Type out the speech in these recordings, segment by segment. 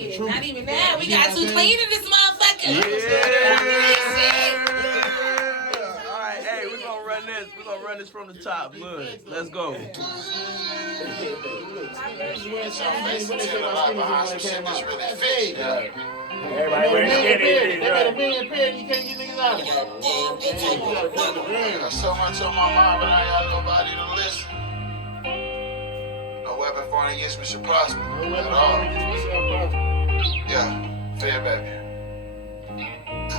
Shit, not even that. We got too clean in this motherfucker. All right, hey, we're gonna run this. We're gonna run this from the top. Look, let's go. Everybody wearing skinny. They got a million pair, you can't get niggas out of it. I got so much on my mind, but I ain't got nobody to listen. No weapon formed against me should prosper. At all. Yeah, fair baby.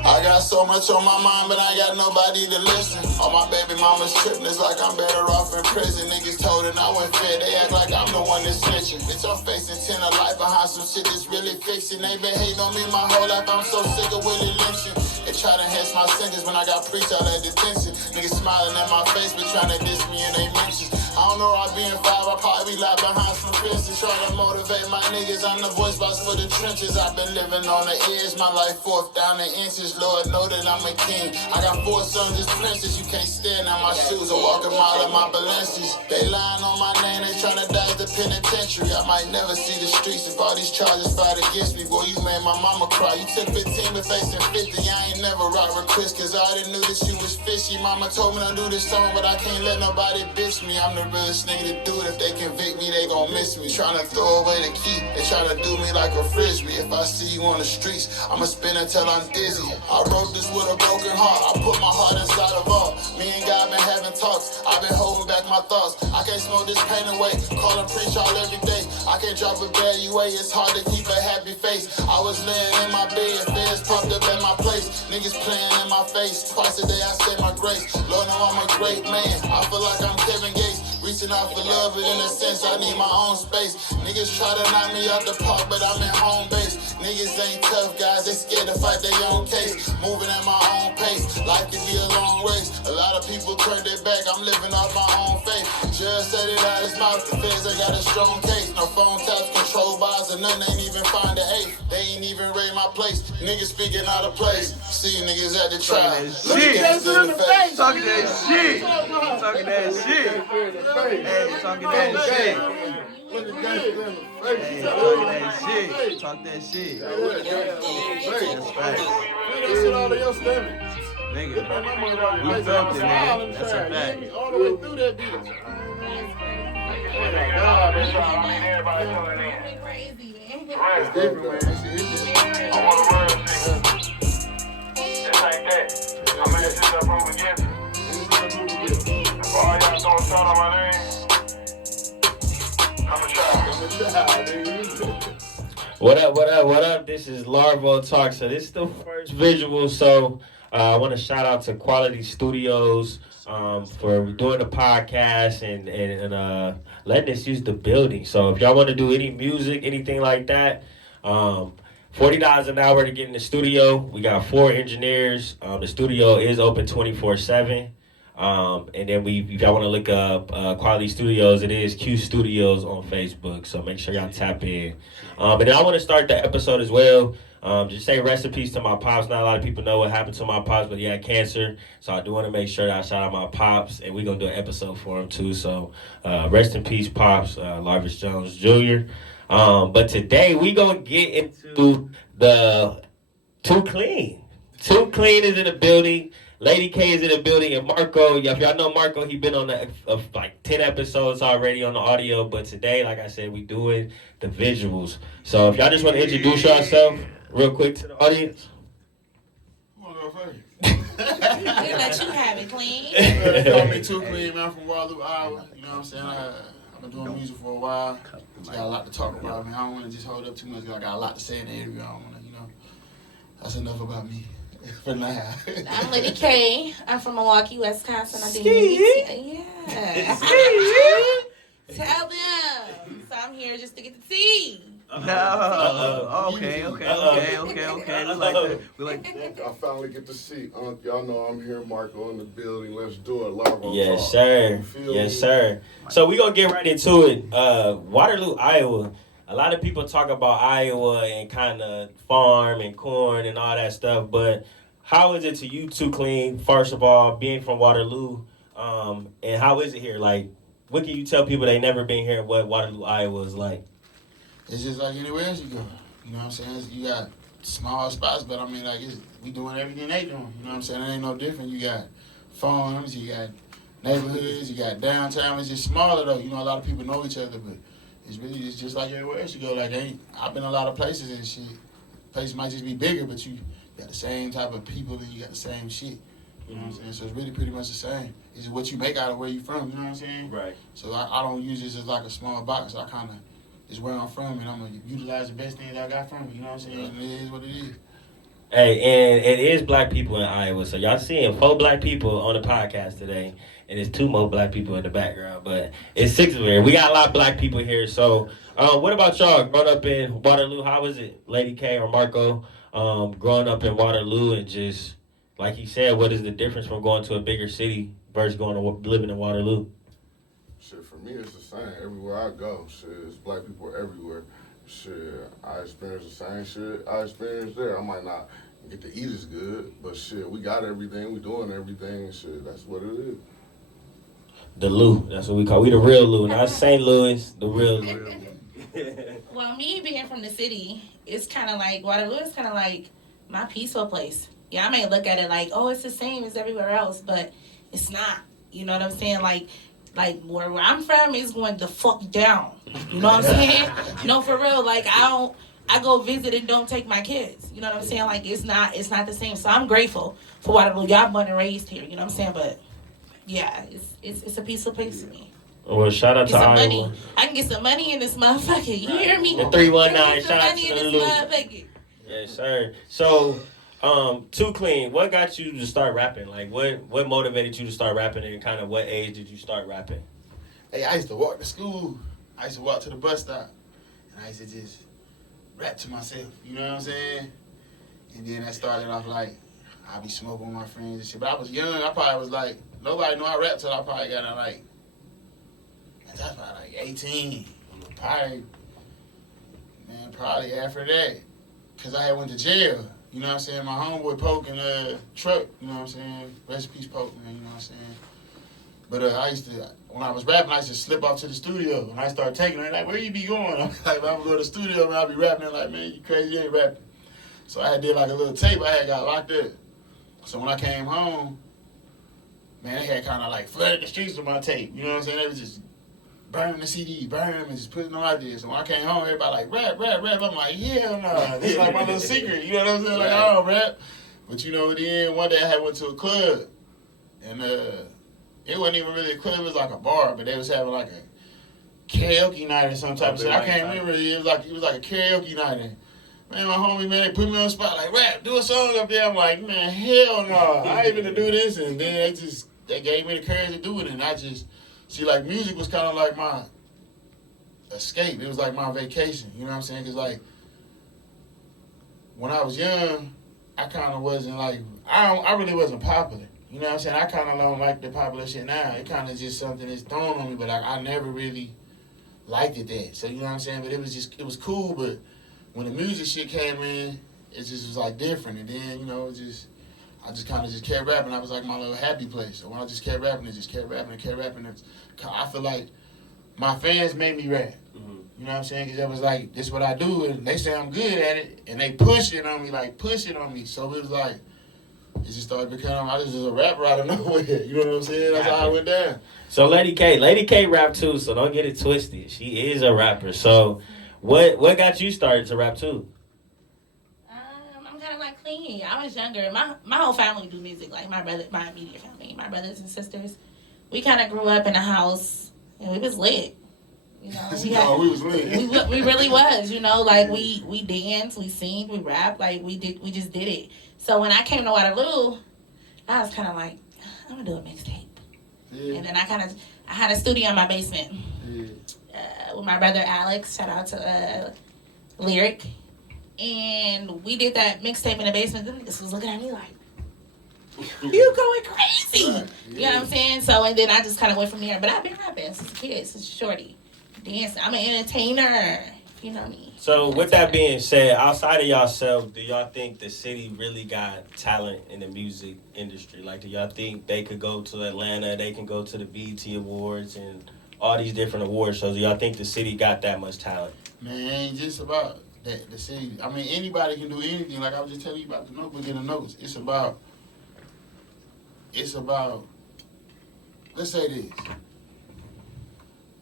I got so much on my mind, but I ain't got nobody to listen. All my baby mamas tripping, it's like I'm better off in prison. Niggas told and I went fair, they act like I'm the one that's snitching. Bitch, I'm facing 10 of life behind some shit that's really fixing. They been hating on me my whole life, I'm so sick of Willie lynching. They try to enhance my sentence when I got preached out at detention. Niggas smiling at my face, but trying to diss me in they mentions. I don't know, I be in 5, I probably be locked behind some fences. Trying to motivate my niggas, I'm the voice box for the trenches. I've been living on the edge, my life forth down the inches. Lord know that I'm a king. I got 4 sons, just princes. You can't stand on my shoes or walk a mile in my Balenciagas. They lying on my name, they trying to dodge the penitentiary. I might never see the streets if all these charges fight against me. Boy, you made my mama cry. You took 15 but facing 50. I ain't never rock with Chris, cause I already knew that you was fishy. Mama told me to do this song, but I can't let nobody bitch me. I'm the realest nigga to do it. If they convict me, they gon' miss me. Trying to throw away the key, they trying to do me like a frisbee. If I see you on the streets, I'ma spin until I'm dizzy. I wrote this with a broken heart, I put my heart inside a vault. Me and God been having talks, I've been holding back my thoughts. I can't smoke this pain away, call and preach all every day. I can't drop a bad UA, it's hard to keep a happy face. I was laying in my bed, feds popped up at my place. Niggas playing in my face, twice a day I say my grace. Lord know I'm a great man, I feel like I'm Kevin Gates. Reaching out for love, but in a sense I need my own space. Niggas try to knock me out the park, but I'm in home base. Niggas ain't tough guys, they scared to fight their own case. Moving at my own pace, life can be a long race. A lot of people turned their back, I'm living off my own faith. Judge said it out his mouth, the feds they got a strong case. No phone taps, control bars, and none ain't even find the eighth. They ain't even raid my place, niggas speaking out of place. See niggas at the trial, Shit. in the face. Talking that shit. Talking that shit. Hey, talking that shit. Look at that in the face. Hey, talking that shit. Talk that shit. That's facts. That shit out of your stomach. Nigga, we felt it, nigga. That's a fact. All the way through that beat. Oh my God, man. Everybody coming in. Crazy, man. It's different, man. That shit is different. I want a word, nigga. Just like that. I'm gonna just approve again. For all y'all throwing shot on my name, I'm a try. What up? This is LarvoTalk. So this is the first visual. So I want to shout out to Quality Studios for doing the podcast and letting us use the building. So if y'all want to do any music, anything like that, $40 an hour to get in the studio. We got 4 engineers. The studio is open 24/7. And then if y'all want to look up Quality Studios, it is Q Studios on Facebook. So make sure y'all tap in. And then I want to start the episode as well. Just say rest in peace to my pops. Not a lot of people know what happened to my pops, but he had cancer. So I do want to make sure that I shout out my pops, and we're going to do an episode for him too. So rest in peace, pops, Larves Jones Jr. But today we going to get into the Too Clean. Too Clean is in the building. Lady K is in the building, and Marco, if y'all know Marco, he been on like 10 episodes already on the audio, but today, like I said, we doing the visuals. So if y'all just want to introduce yourself real quick to the audience. Come on, go first. We let you have it, Clean. Call me Too Clean, man. I'm from Waterloo, Iowa. You know what I'm saying? I've been doing music for a while. So I got a lot to talk about, man. I don't want to just hold up too much because I got a lot to say in the interview. I don't want to, that's enough about me. For now. I'm Ladii K. I'm from Milwaukee, Wisconsin. I do music. Yeah. Tell them. So I'm here just to get the tea. Okay. We like that. I finally get to see. Y'all know I'm here, Marco, in the building. Let's do it. LarvoTalk. Yes, sir. Yes, sir. So we're going to get right into it. Waterloo, Iowa. A lot of people talk about Iowa and kind of farm and corn and all that stuff, but how is it to you, Too Clean, first of all, being from Waterloo, and how is it here? Like, what can you tell people they never been here, what Waterloo, Iowa is like? It's just like anywhere else you go. You know what I'm saying? You got small spots, but I mean, like, we doing everything they doing. You know what I'm saying? It ain't no different. You got farms, you got neighborhoods, you got downtown. It's just smaller though. You know, a lot of people know each other, but it's just like everywhere else you go. Like, I've been a lot of places and shit. Places might just be bigger, but you got the same type of people and you got the same shit. You know what I'm saying? So it's really pretty much the same. It's what you make out of where you from, you know what I'm saying? Right. So I don't use this as like a small box. I kind of, it's where I'm from and I'm going to utilize the best things I got from it, you know what I'm saying? And it is what it is. Hey, and it is black people in Iowa, so y'all seeing 4 black people on the podcast today, and there's 2 more black people in the background, but it's 6 of here. We got a lot of black people here, so what about y'all growing up in Waterloo? How was it, Lady K or Marco, growing up in Waterloo and just, like he said, what is the difference from going to a bigger city versus going to living in Waterloo? Shit, for me, it's the same. Everywhere I go, shit, it's black people everywhere. Shit, I experience the same shit I experienced there. I might not get to eat as good, but shit, we got everything, we doing everything, and shit, that's what it is. The Lou, that's what we call. We the real Lou, not St. Louis, the real Lou. Well, me being from the city, it's kind of like, Waterloo is kind of like my peaceful place. Yeah, I may look at it like, oh, it's the same as everywhere else, but it's not. You know what I'm saying? Like where I'm from is going the fuck down. You know what I'm saying? No, for real. Like, I go visit and don't take my kids. You know what I'm saying? Like, it's not the same. So I'm grateful for Waterloo. Y'all born and raised here. You know what I'm saying? But yeah, it's a peaceful place to me. Well, shout out to Iowa. Money. I can get some money in this motherfucker. You hear me? The 319. Shout out money to in the this Lou. motherfucker. Yes, sir. So, too Clean, what got you to start rapping? Like, what motivated you to start rapping, and kind of what age did you start rapping? Hey, I used to walk to school. I used to walk to the bus stop. And I used to just rap to myself. You know what I'm saying? And then that started off like, I'd be smoking with my friends and shit. But I was young. I probably was like, nobody knew I rapped till I probably got like, that's probably like 18. Probably after that. Because I had went to jail. You know what I'm saying? My homeboy Poke in a truck. You know what I'm saying? Rest in peace, Poke, man. You know what I'm saying? But I used to, when I was rapping, I used to slip off to the studio. When I started taking it, like, where you be going? I'm like, I'm going to go to the studio, man. I'll be rapping. They're like, man, you crazy, you ain't rapping. So I had did like a little tape. I had got locked up. So when I came home, man, they had kind of like flooded the streets with my tape. You know what I'm saying? They was just burning the CD, burning them, and just putting no ideas. So when I came home, everybody like, rap. I'm like, hell no. This is like my little secret. You know what I'm saying? Like, I don't rap. But you know, then one day I had went to a club, and it wasn't even really a club. It was like a bar, but they was having like a karaoke night or some type of shit. I can't remember. It was like a karaoke night. And, man, my homie, man, they put me on the spot like, rap, do a song up there. I'm like, man, hell no. I ain't even do this. And then they gave me the courage to do it. And I just, see, like, music was kind of like my escape. It was like my vacation. You know what I'm saying? Because, like, when I was young, I kind of wasn't like, I really wasn't popular. You know what I'm saying? I kind of don't like the popular shit now. It kind of just something that's thrown on me, but I never really liked it that. So, you know what I'm saying? But it was cool, but when the music shit came in, it just was like different. And then, you know, I just kind of just kept rapping. I was like my little happy place. So when I just kept rapping, it just kept rapping and kept rapping. I feel like my fans made me rap. Mm-hmm. You know what I'm saying? Because it was like, this is what I do, and they say I'm good at it, and they push it on me. So it was like, it just started becoming, I was just a rapper out of nowhere. You know what I'm saying? That's how I went down. So Lady K rap too, so don't get it twisted. She is a rapper. So what got you started to rap too? I'm kind of like Klean. I was younger. My whole family do music. Like my immediate family, my brothers and sisters. We kind of grew up in a house, and we was lit. You know, we was lit. We really was. You know, like we danced, we sing, we rap. Like we just did it. So when I came to Waterloo, I was kind of like, I'm gonna do a mixtape. Yeah. And then I had a studio in my basement with my brother Alex. Shout out to Lyric. And we did that mixtape in the basement. Them niggas was looking at me like, you going crazy. Right. Yeah. You know what I'm saying? So, and then I just kind of went from there. But I've been rapping since a kid, since shorty. Dancing. I'm an entertainer. You know me. So, with that being said, outside of yourself, do y'all think the city really got talent in the music industry? Like, do y'all think they could go to Atlanta, they can go to the BET Awards and all these different award shows? Do y'all think the city got that much talent? Man, it ain't just about that the city. I mean, anybody can do anything. Like I was just telling you about the notebook and the notes. It's about. Let's say this.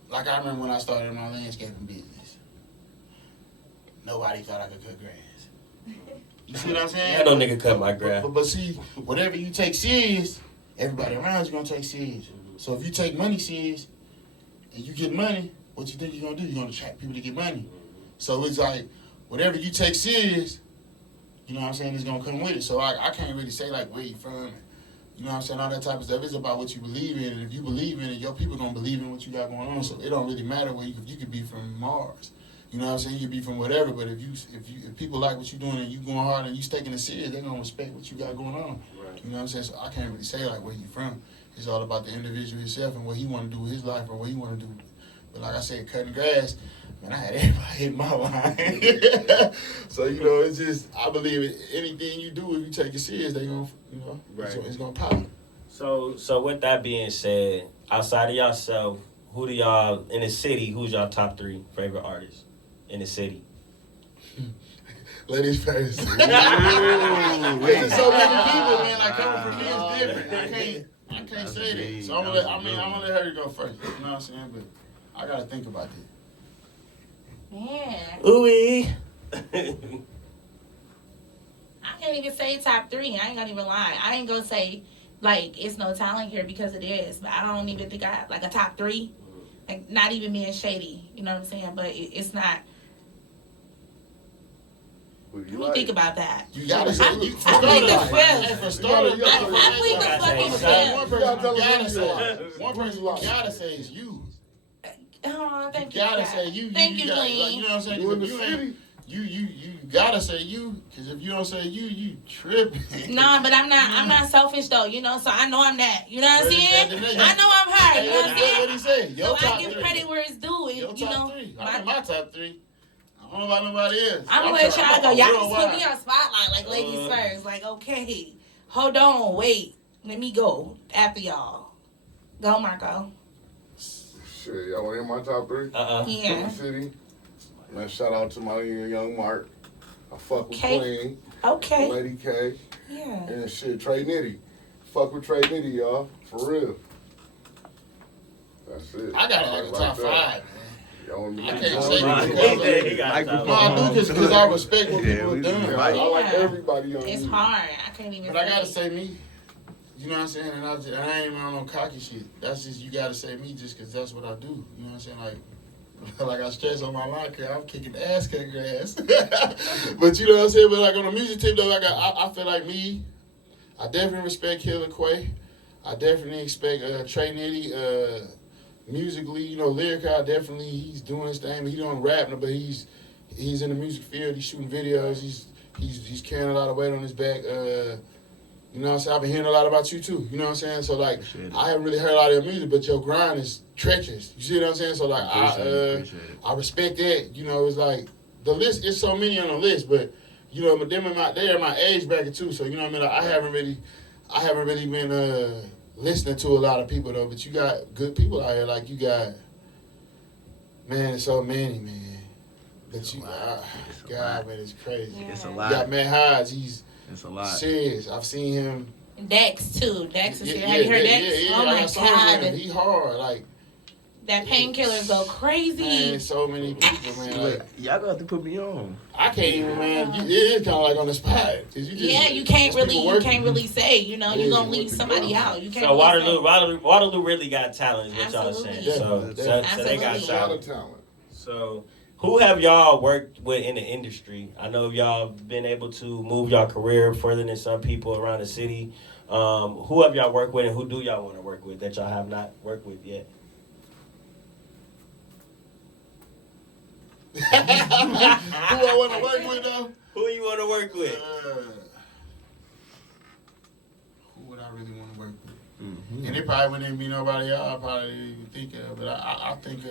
Like I remember when I started my landscaping business. Nobody thought I could cut grass. You see what I'm saying? Yeah, no nigga cut my grass. But see, whatever you take serious, everybody around you gonna take serious. So if you take money serious and you get money, what you think you're gonna do? You're gonna attract people to get money. So it's like whatever you take serious, you know what I'm saying, is gonna come with it. So I can't really say like where you from and, you know what I'm saying, all that type of stuff. It's about what you believe in, and if you believe in it, your people gonna believe in what you got going on. So it don't really matter where you could be from Mars. You know what I'm saying? You could be from whatever, but if people like what you're doing and you going hard and you taking it serious, they're gonna respect what you got going on. Right. You know what I'm saying? So I can't really say like where you from. It's all about the individual himself and what he want to do with his life or what he want to do. But like I said, cutting grass, man, I had everybody hit my line. So you know, it's just I believe anything you do, if you take it serious, they gonna, you know, right. It's gonna pop. So with that being said, outside of yourself, who do y'all in the city? Who's y'all top 3 favorite artists in the city? Ladies first. There's so many people, man. Like coming from me is different. I can't say that. So I'm gonna let her go first. You know what I'm saying? But I gotta think about that. Man. Ooh-wee. I can't even say top 3. I ain't gonna even lie. I ain't gonna say like it's no talent here because it is. But I don't even think I have like a top 3. Like not even being shady. You know what I'm saying? But it's not. Let me think about that. You gotta say. I plead the fifth. For starters, I plead the fucking fifth. One person you gotta say is you. Oh, thank you. You gotta say you. Thank you, Klean. Klean. Like, you know what I'm saying? You in the city. You gotta say you, because if you don't say you tripping. No, but I'm not selfish though, you know, so I know I'm that. You know what I'm saying? I know I'm her, you know what I'm saying? What he said? So I give credit where it's due. Your you know, top 3. I'm in my top 3. I don't know about nobody else. I'm gonna let y'all go. Y'all just put me on spotlight like ladies first. Like, okay, hold on, wait. Let me go after y'all. Go, Marco. Shit, y'all want to hear my top 3? Yeah. In the city. Man, shout out to my young Mark. I fuck with Klean. Okay. Lady K. Yeah. And shit, Trey Nitty. Fuck with Trey Nitty, y'all. For real. That's it. I got like a top 5, man. I can't say because I respect what people are doing. I like everybody on It's hard. I can't even. But I gotta say me. You know what I'm saying? And I ain't even on no cocky shit. That's just you gotta say me just because that's what I do. You know what I'm saying? Like I stress on my line career, I'm kicking the ass cutting grass. But you know what I'm saying? But like on the music tip though, I feel like me. I definitely respect Killer Quay. I definitely expect Trey Nitty. Musically, you know, lyrically, he's doing his thing. But he don't rap, but he's in the music field. He's shooting videos. He's carrying a lot of weight on his back. You know what I'm saying? I've been hearing a lot about you too. You know what I'm saying? So like, I haven't really heard a lot of your music, but your grind is treacherous. You see what I'm saying? So like, I respect that. You know, it's like the list is so many on the list, but you know, but they're in my age bracket too. So you know what I mean? Like, I haven't really been listening to a lot of people though, but you got good people out here. Like you got, man, it's so many, man. But you got, God, man, it's crazy. Yeah. It's a lot. You got Matt Hodge. It's a lot. Serious. I've seen him. Dex too. Dex is here. Have you heard Dex? Yeah, oh my God. He hard. Like that painkillers go crazy. Man, so many people, man. Like, y'all gonna have to put me on. I can't even, man. It is kind of like on the spot. You can't really say. You know, you're gonna leave somebody out. You can't. So really Waterloo really got talent. Is what y'all saying? Absolutely. So they got A lot of talent. So who have y'all worked with in the industry? I know y'all been able to move y'all career further than some people around the city. Who have y'all worked with, and who do y'all want to work with that y'all have not worked with yet? Who I want to work with though? Who you want to work with? Who would I really want to work with? Mm-hmm. And it probably wouldn't even be nobody y'all probably even think of. But I think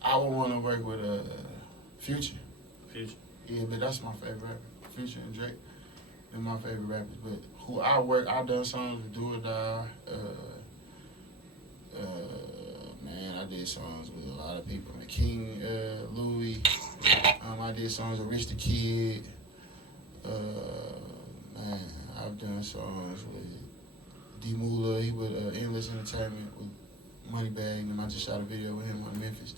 I would want to work with Future. Future. Yeah, but that's my favorite rapper. Future and Drake. They're my favorite rappers. But who I done songs with Do or Die. Man, I did songs with a lot of people. King Louis. I did songs with Rich the Kid. Man, I've done songs with D Moolah. He with Endless Entertainment with Moneybag, and I just shot a video with him on Memphis.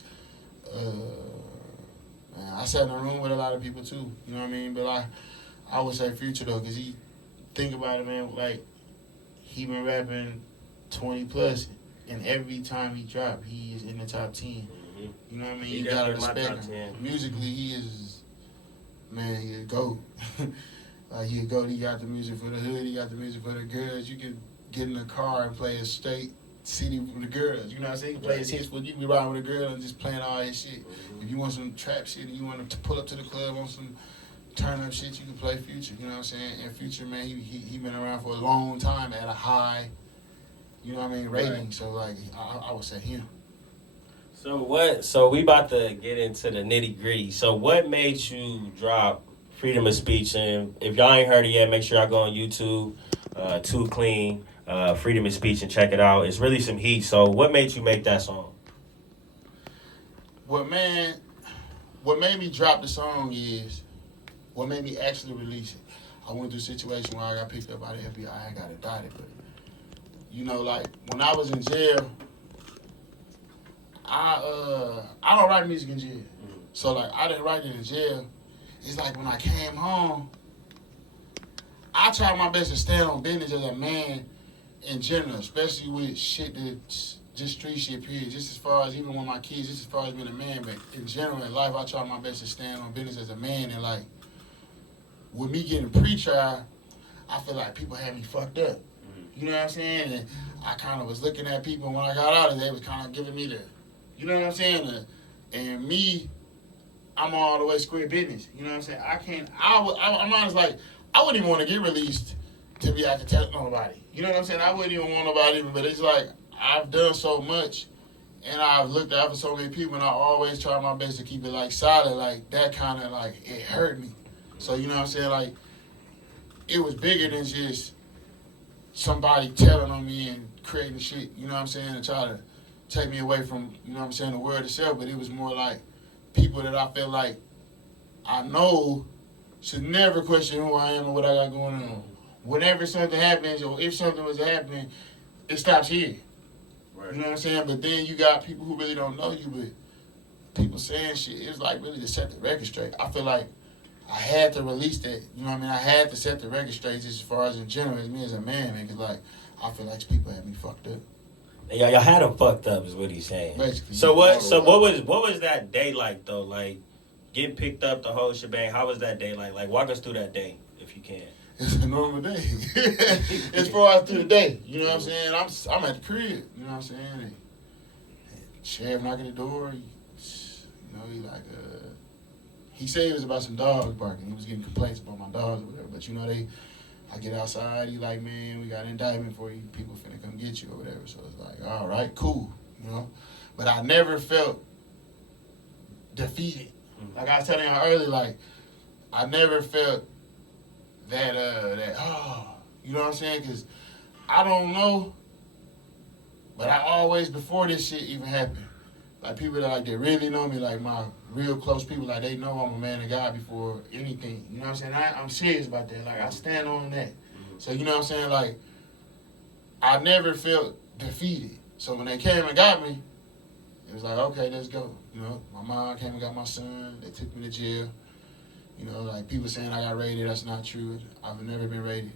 Man, I sat in a room with a lot of people too. You know what I mean? But I would say Future though, cause he think about it, man. Like he been rapping 20 plus, and every time he drop, he is in the top 10. Mm-hmm. You know what I mean? You gotta respect him. Musically, he is, man, he a GOAT. Like he a GOAT. He got the music for the hood. He got the music for the girls. You can get in the car and play a straight CD for the girls. You know what I'm saying? You can play his hits, but you can be riding with a girl and just playing all his shit. Mm-hmm. If you want some trap shit and you want to pull up to the club on some turn up shit, you can play Future. You know what I'm saying? And Future, man, he been around for a long time at a high, you know what I mean, rating. Right. So like I would say him. So we about to get into the nitty gritty. So what made you drop Freedom of Speech? And if y'all ain't heard it yet, make sure y'all go on YouTube, Too Clean, Freedom of Speech, and check it out. It's really some heat. So what made you make that song? What made me drop the song is, what made me actually release it. I went through a situation where I got picked up by the FBI and got indicted. But, you know, like, when I was in jail, I don't write music in jail. So, like, I didn't write it in jail. It's like when I came home, I tried my best to stand on business as a man in general, especially with shit that's just street shit, period. Just as far as, even with my kids, just as far as being a man. But in general, in life, I try my best to stand on business as a man. And, like, with me getting pre-trial, I feel like people had me fucked up. You know what I'm saying? And I kind of was looking at people when I got out, and they was kind of giving me the, you know what I'm saying? And me, I'm all the way square business. You know what I'm saying? I'm honest, like, I wouldn't even want to get released to be out to tell nobody. You know what I'm saying? I wouldn't even want nobody, but it's like, I've done so much, and I've looked out for so many people, and I always try my best to keep it, like, solid. Like, that kind of, like, it hurt me. So, you know what I'm saying? Like, it was bigger than just somebody telling on me and creating shit, you know what I'm saying, and try to take me away from, you know what I'm saying, the word itself. But it was more like people that I feel like I know should never question who I am or what I got going on. Whenever something happens, or if something was happening, it stops here. Right. You know what I'm saying? But then you got people who really don't know you, but people saying shit. It was like really to set the record straight. I feel like I had to release that, you know what I mean? I had to set the record straight as far as in general, as me as a man, because, like, I feel like people had me fucked up. Y'all had him fucked up is what he's saying. Basically. So what was that day like, though? Like, getting picked up, the whole shebang, how was that day like? Like, walk us through that day, if you can. It's a normal day. As far as through the day, you know what I'm saying? I'm at the crib, you know what I'm saying? And sheriff knocking the door, you know, he said it was about some dogs barking. He was getting complaints about my dogs or whatever. But, you know, I get outside, he like, man, we got an indictment for you. People finna come get you or whatever. So it's like, all right, cool, you know. But I never felt defeated. Like I was telling you earlier, like, I never felt that you know what I'm saying? Because I don't know, but I always, before this shit even happened, like, people that, like, they really know me, like, my real close people, like, they know I'm a man of God before anything. You know what I'm saying? I'm serious about that. Like, I stand on that. So, you know what I'm saying? Like, I never felt defeated. So when they came and got me, it was like, okay, let's go. You know, my mom came and got my son. They took me to jail. You know, like, people saying I got raided. That's not true. I've never been raided,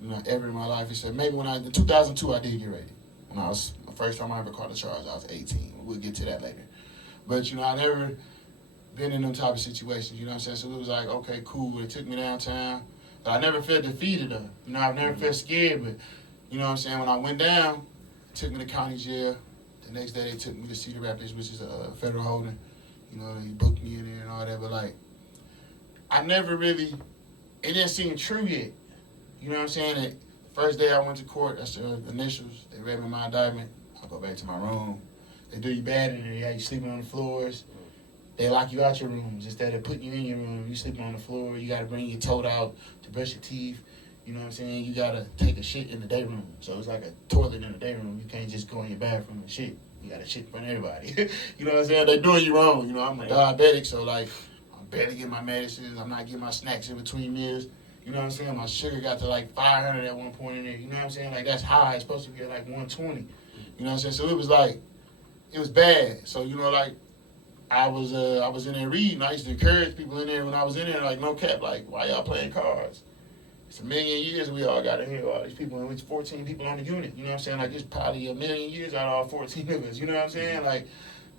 you know, ever in my life. He said maybe in 2002, I did get raided. When I was, the first time I ever caught a charge, I was 18. We'll get to that later. But, you know, I never been in them type of situations, you know what I'm saying? So it was like, okay, cool. They took me downtown. But I never felt defeated, though. You know, I've never felt scared. But, you know what I'm saying? When I went down, they took me to county jail. The next day, they took me to Cedar Rapids, which is a federal holding. You know, they booked me in there and all that. But, like, I never really, it didn't seem true yet. You know what I'm saying? The first day I went to court, that's the initials. They read me my indictment. I go back to my room. They do you bad in there. They have you sleeping on the floors. They lock you out your rooms. Instead of putting you in your room, you sleeping on the floor. You got to bring your tote out to brush your teeth. You know what I'm saying? You got to take a shit in the day room. So it's like a toilet in the day room. You can't just go in your bathroom and shit. You got to shit in front of everybody. You know what I'm saying? They doing you wrong. You know, I'm a diabetic, so like, I'm barely getting my medicines. I'm not getting my snacks in between meals. You know what I'm saying? My sugar got to like 500 at one point in there. You know what I'm saying? Like, that's high. It's supposed to be at like 120. You know what I'm saying? So it was like, it was bad. So, you know, like, I was in there reading. I used to encourage people in there when I was in there, like, no cap, like, why y'all playing cards? It's a million years we all got in here, all these people, and it's 14 people on the unit. You know what I'm saying? Like, it's probably a million years out of all 14 of us. You know what I'm saying? Like,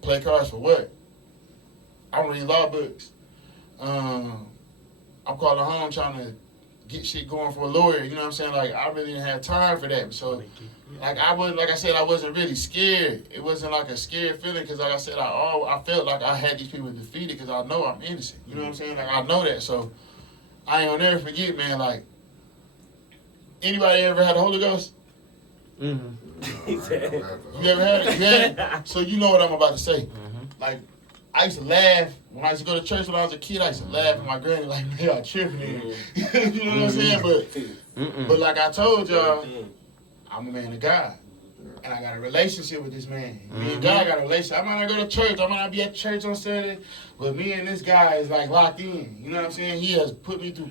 play cards for what? I read law books. I'm calling home trying to get shit going for a lawyer. You know what I'm saying? Like, I really didn't have time for that. So, like, I wasn't really scared. It wasn't like a scared feeling because, like I said, I felt like I had these people defeated because I know I'm innocent. You know what I'm saying? Like, I know that. So, I ain't gonna never forget, man, like, anybody ever had the Holy Ghost? Mm-hmm. You ever had it? Yeah. So you know what I'm about to say. Mm-hmm. Like, I used to laugh when I used to go to church when I was a kid. I used to laugh at my granny like, man, y'all tripping in here. You know what I'm saying? But like I told y'all, I'm a man of God. And I got a relationship with this man. Me and God got a relationship. I might not go to church. I might not be at church on Saturday. But me and this guy is like locked in. You know what I'm saying? He has put me through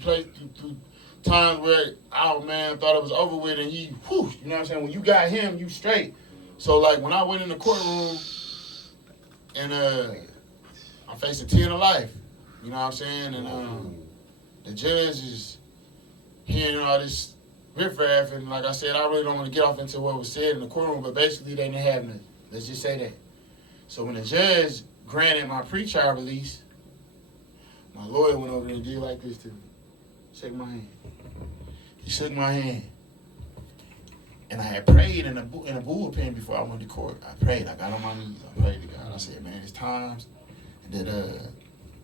times where our man thought it was over with and he, whoosh, you know what I'm saying? When you got him, you straight. So like when I went in the courtroom and I faced a 10 of life, you know what I'm saying? And the judge is hearing all this riffraff, and like I said, I really don't want to get off into what was said in the courtroom, but basically they didn't have nothing. Let's just say that. So when the judge granted my pre-trial release, my lawyer went over there and did like this to me. Shake my hand. He shook my hand. And I had prayed in a bullpen before I went to court. I prayed. I got on my knees. I prayed to God. I said, man, it's times that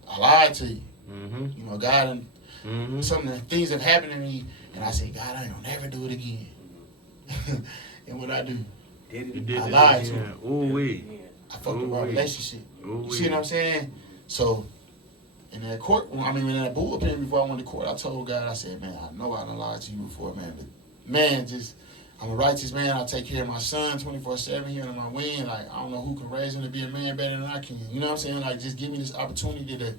I lied to you. Mm-hmm. You know, God, and things have happened to me. And I said, God, I ain't gonna never do it again. And what I do? I lied to him. I fucked up our relationship. You see what I'm saying? So, in that court, in that bullpen before I went to court, I told God, I said, man, I know I done lied to you before, man. But, man, I'm a righteous man. I take care of my son 24/7 here in my wing. Like, I don't know who can raise him to be a man better than I can. You know what I'm saying? Like, just give me this opportunity to,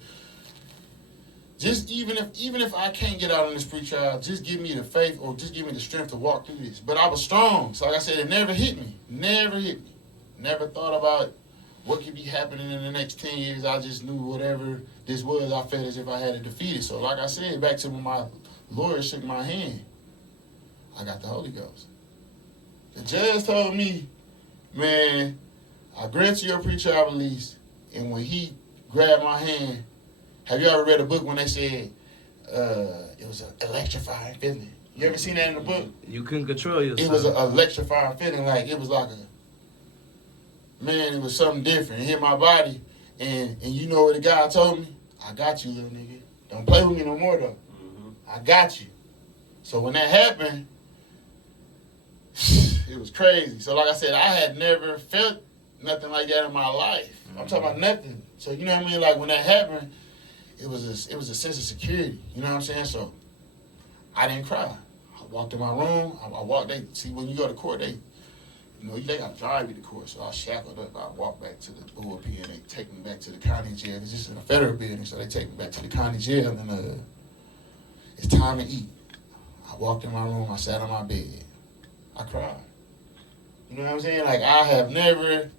just even if I can't get out on this pre-trial, just give me the faith or just give me the strength to walk through this. But I was strong. So like I said, it never hit me. Never thought about what could be happening in the next 10 years. I just knew whatever this was, I felt as if I had to defeat it. So like I said, back to when my lawyer shook my hand, I got the Holy Ghost. The judge told me, man, I grant you your pre-trial release. And when he grabbed my hand, have you ever read a book when they said it was an electrifying feeling? You ever seen that in a book? You couldn't control yourself. It was an electrifying feeling. Like, it was like it was something different. It hit my body. And you know what the guy told me? I got you, little nigga. Don't play with me no more, though. I got you. So when that happened, it was crazy. So like I said, I had never felt nothing like that in my life. I'm talking about nothing. So you know what I mean? Like when that happened, it was a sense of security. You know what I'm saying? So I didn't cry. I walked in my room. I walked. See, when you go to court, they gotta drive you to court. So I shackled up. I walked back to the bullpen. They take me back to the county jail. It's just in a federal building, so they take me back to the county jail. And it's time to eat. I walked in my room. I sat on my bed. I cried. You know what I'm saying? Like, I have never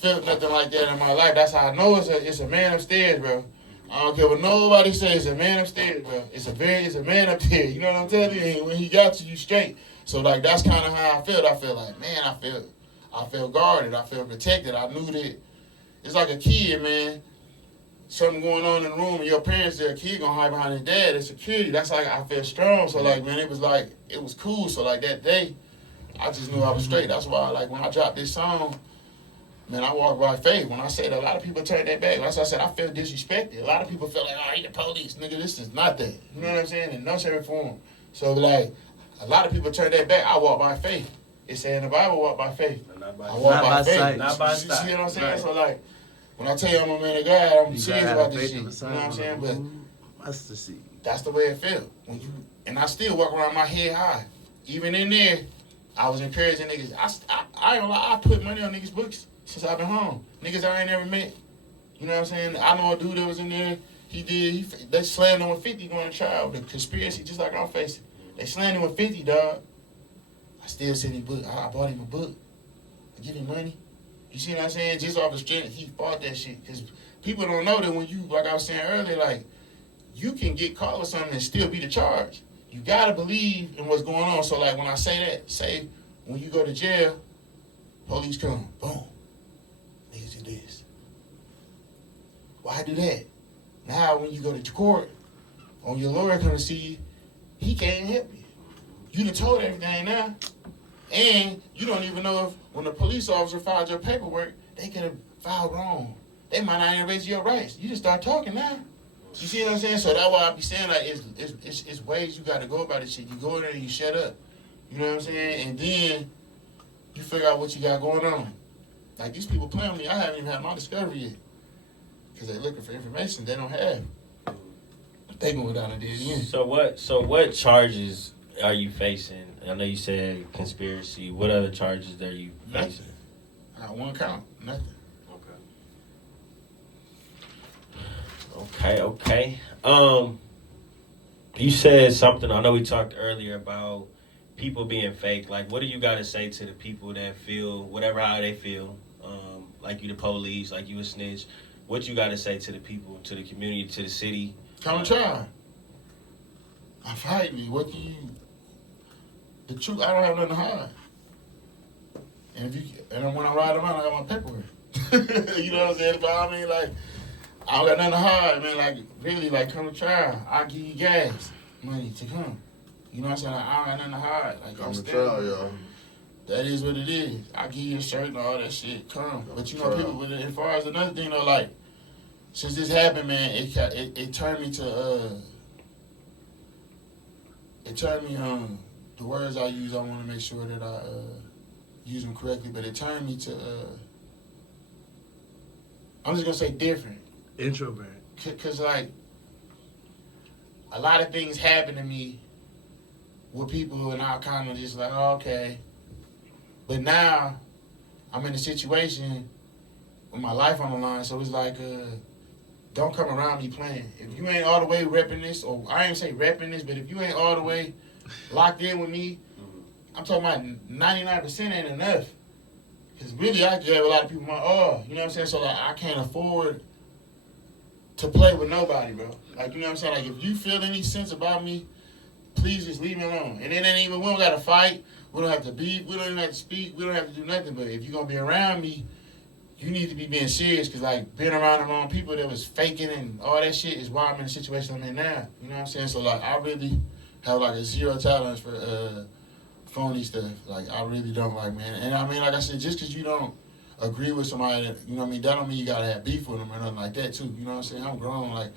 felt nothing like that in my life. That's how I know it's a man upstairs, bro. I don't care what nobody says. It's a man upstairs, bro. It's a man up there. You know what I'm telling you? And when he got you straight. So like that's kind of how I felt. I felt like, man, I felt guarded. I felt protected. I knew that it's like a kid, man. Something going on in the room, and your parents, their kid gonna hide behind his dad. It's security. That's like I felt strong. So like, man, it was cool. So like that day, I just knew I was straight. That's why like when I dropped this song, man, I walk by faith. When I said a lot of people turned their back, like I said, I felt disrespected. A lot of people felt like, oh, he the police. Nigga, this is not that. You know what I'm saying? In no shape or form. So, like, a lot of people turned their back. I walk by faith. It said in the Bible, walk by faith. I walk by faith. Sight. Not by You see what I'm saying? Right. So, like, when I tell you I'm a man of God, I'm You serious gotta about have this faith shit. in the You know what I'm saying? But mustard seed. that's the way it felt. And I still walk around my head high. Even in there, I was encouraging niggas. I ain't gonna lie, I put money on niggas' books since I've been home. Niggas I ain't never met. You know what I'm saying? I know a dude that was in there. They slammed him with 50 going to trial. The conspiracy, just like I'm facing. They slammed him with 50, dog. I still sent him book. I bought him a book. I give him money. You see what I'm saying? Just off the strength, he fought that shit. Because people don't know that when you, like I was saying earlier, like, you can get caught with something and still be the charge. You gotta believe in what's going on. So, like, when I say that, say, when you go to jail, police come, boom. Niggas do this. Why do that? Now, when you go to court, on your lawyer come to see you, he can't help you. You done told everything now. And you don't even know if when the police officer filed your paperwork, they could have filed wrong. They might not even raise your rights. You just start talking now. You see what I'm saying? So that's why I be saying, like, it's ways you got to go about this shit. You go in there and you shut up. You know what I'm saying? And then you figure out what you got going on. Like, these people playing with me, I haven't even had my discovery yet. Because they're looking for information they don't have. They going down and did again. So what charges are you facing? I know you said conspiracy. What other charges are you facing? I got one count. Nothing. Okay. You said something. I know we talked earlier about people being fake. Like, what do you got to say to the people that feel whatever how they feel, like you the police, like you a snitch? What you got to say to the people, to the community, to the city? Come try. I'm fighting you. The truth, I don't have nothing to hide. And when I ride around, I got my paperwork. You know what I'm saying? But I mean, like, I don't got nothing to hide, man. Like, really, like, come to trial. I'll give you gas money to come. You know what I'm saying? Like, I don't got nothing to hide. Like, Come to trial, y'all. That is what it is. I'll give you a shirt and all that shit. Come. But you know, people, as far as another thing, though, like, since this happened, man, it turned me to, the words I use, I want to make sure that I use them correctly, but it turned me to, I'm just going to say different. Introvert. Because, like, a lot of things happen to me with people, and I kind of just like, oh, okay. But now, I'm in a situation with my life on the line, so it's like, don't come around me playing. If you ain't all the way repping this, or I ain't say repping this, but if you ain't all the way locked in with me, I'm talking about 99% ain't enough. Because really, I gave a lot of people my all. You know what I'm saying? So, like, I can't afford to play with nobody, bro. Like, you know what I'm saying? Like, if you feel any sense about me, please just leave me alone. And it ain't even, we don't got to fight. We don't have to beef. We don't even have to speak. We don't have to do nothing. But if you're going to be around me, you need to be being serious. Because, like, being around the wrong people that was faking and all that shit is why I'm in the situation I'm in now. You know what I'm saying? So, like, I really have, like, a zero tolerance for phony stuff. Like, I really don't like, man. And, I mean, like I said, just because you don't agree with somebody that, you know what I mean, that don't mean you got to have beef with them or nothing like that, too. You know what I'm saying? I'm grown. Like,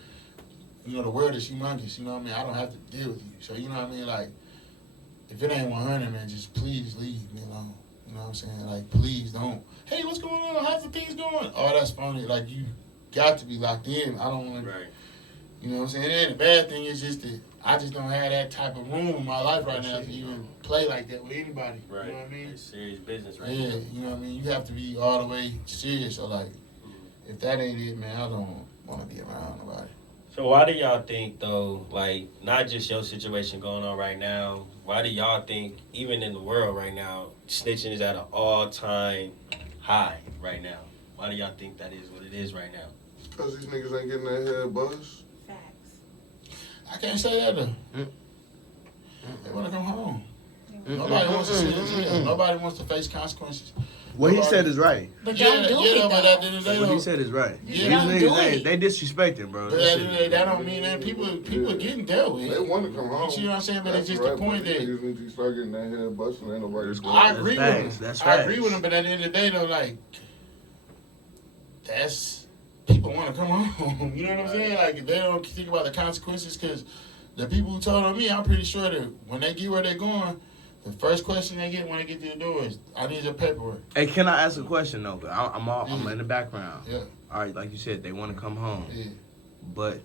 you know, the world is humongous. You know what I mean? I don't have to deal with you. So, you know what I mean? Like, if it ain't 100, man, just please leave me alone. You know what I'm saying? Like, please don't. Hey, what's going on? How's the things going? Oh, that's funny. Like, you got to be locked in. I don't want to. Right. You know what I'm saying? And the bad thing is just that I just don't have that type of room in my life right now to even play like that with anybody. Right. You know what I mean? It's serious business right now. now. You know what I mean? You have to be all the way serious. So, like, if that ain't it, man, I don't want to be around nobody. So why do y'all think, though, like, not just your situation going on right now, why do y'all think, even in the world right now, snitching is at an all-time high right now? Why do y'all think that is what it is right now? Because these niggas ain't getting their head buzzed. Facts. I can't say that, though. They want to come home. Nobody wants to sit in jail. Nobody wants to face consequences. What he said is right. But don't do it, but at the end of the day, What he said is right. Yeah. These niggas, they disrespecting, bro. But at the end of the day, that don't mean that people getting dealt with. They want to come home. You see what I'm saying? But That's it's just right, the point that niggas need to start getting their head busted. Ain't nobody doing I that. agree with them. I agree with them, but at the end of the day, though, like, that's people want to come home. You know what I'm saying? Like, they don't think about the consequences because the people who told on me, I'm pretty sure that when they get where they're going, the first question they get when they get to the door is, I need your paperwork. Hey, can I ask a question, though? I'm in the background. Yeah. All right, like you said, they want to come home. Yeah. But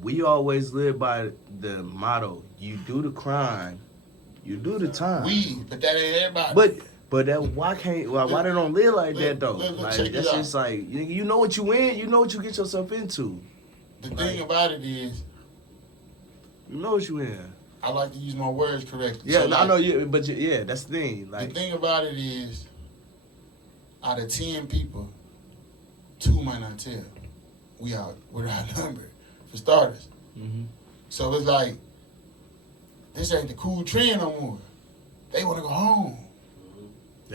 we always live by the motto, you do the crime, You do the time. But that ain't everybody. But that why they don't live like that though? Look, Like check that's this just like you know what you in, you know what you get yourself into. The thing about it is, you know what you in. I like to use my words correctly. Yeah, so I know you, but yeah, that's the thing. Like the thing about it is, out of 10 people, 2 might not tell. We're outnumbered, for starters. Mm-hmm. So it's like, this ain't the cool trend no more. They want to go home.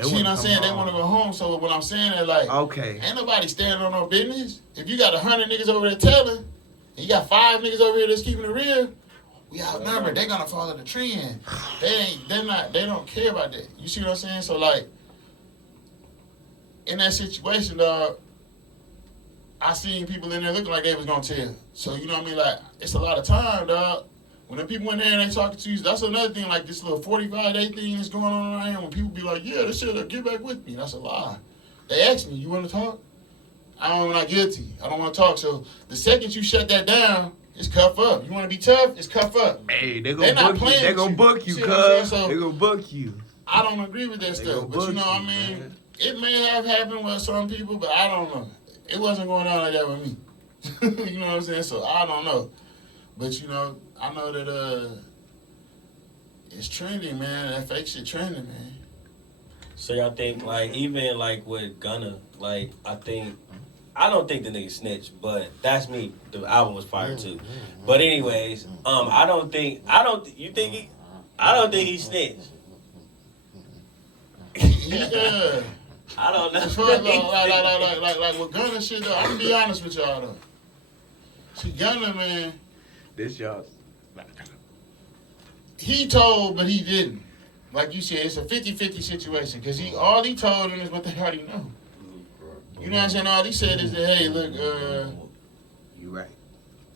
See what I'm saying? They want to go home. So what I'm saying is like, okay, ain't nobody standing on no business. If you got 100 niggas over there telling, and you got 5 niggas over here that's keeping it real, we outnumbered. They gonna follow the trend. They don't care about that. You see what I'm saying? So like, in that situation, dog, I seen people in there looking like they was gonna tell. So you know what I mean? Like, it's a lot of time, dog. When the people in there and they talking to you, that's another thing, like this little 45-day thing that's going on around here. When people be like, yeah, this shit, get back with me. That's a lie. They ask me, you want to talk? I'm not guilty. I don't want to talk. So the second you shut that down, it's cuff up. You want to be tough? It's cuff up. Hey, they're gonna book you. They're gonna book you, cuz. They're gonna book you. I don't agree with that stuff. But you know what I mean? Man. It may have happened with some people, but I don't know. It wasn't going on like that with me. You know what I'm saying? So I don't know. But you know, I know that it's trending, man. That fake shit trending, man. So y'all think, like, even like with Gunna, like, I don't think the nigga snitched, but that's me. The album was fire too. But anyways, I don't think he snitched. Yeah. I don't know. As far as like with Gunna shit though, I'm gonna be honest with y'all though. See, Gunna, man. This y'all. He told, but he didn't. Like you said, it's a 50-50 situation. Because all he told them is what they already know. You know what I'm saying? All he said is that, hey, look, you right.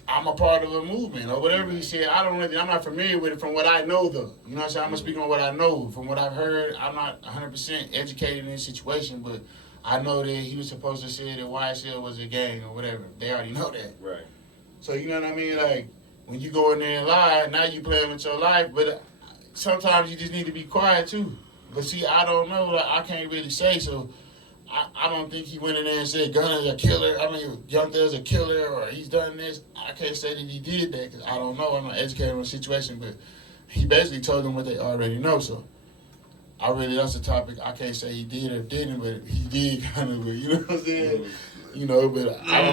I'm a part of a movement or whatever he said. I'm not familiar with it from what I know, though. You know what I'm saying? I'm going to speak on what I know. From what I've heard, I'm not 100% educated in this situation, but I know that he was supposed to say that YSL was a gang or whatever. They already know that. Right. So, you know what I mean? Like, when you go in there and lie, now you playing with your life, but sometimes you just need to be quiet too. But see, I don't know. Like, I can't really say. So I don't think he went in there and said Gunna's a killer. I mean, Young Thug's a killer or he's done this. I can't say that he did that because I don't know. I'm not educated on the situation. But he basically told them what they already know. So that's a topic I can't say he did or didn't, but he did kind of. You know what I'm saying? You know, but I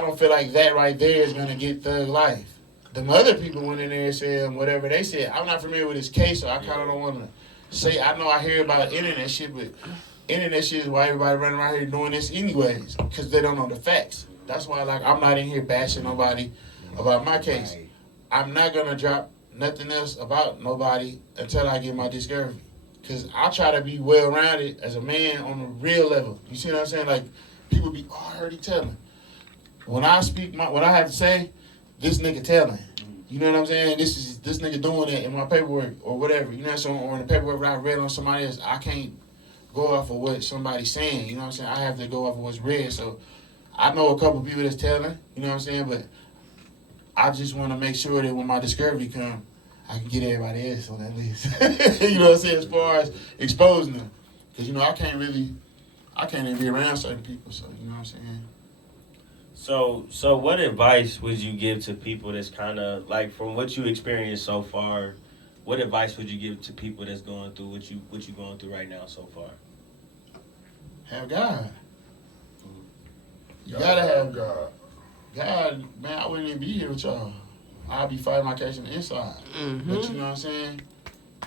don't feel like that right there is gonna get Thug life. The other people went in there and said whatever they said. I'm not familiar with this case, so I kind of don't want to say. I know I hear about internet shit, but internet shit is why everybody running around here doing this anyways, because they don't know the facts. That's why, like, I'm not in here bashing nobody about my case. I'm not gonna drop nothing else about nobody until I get my discovery, because I try to be well-rounded as a man on a real level. You see what I'm saying? Like, people be, I heard he telling. When I speak what I have to say, this nigga telling. You know what I'm saying? This nigga doing it in my paperwork or whatever. You know what I'm saying? Or in the paperwork that I read on somebody else. I can't go off of what somebody's saying. You know what I'm saying? I have to go off of what's read. So I know a couple people that's telling. You know what I'm saying? But I just want to make sure that when my discovery come, I can get everybody else on that list. You know what I'm saying? As far as exposing them. Because, you know, I can't even be around certain people. So, you know what I'm saying? So what advice would you give to people that's kind of, like, from what you experienced so far, what advice would you give to people that's going through what you going through right now so far? Have God. You gotta have God. God, man, I wouldn't even be here with y'all. I'd be fighting my case on the inside. Mm-hmm. But you know what I'm saying?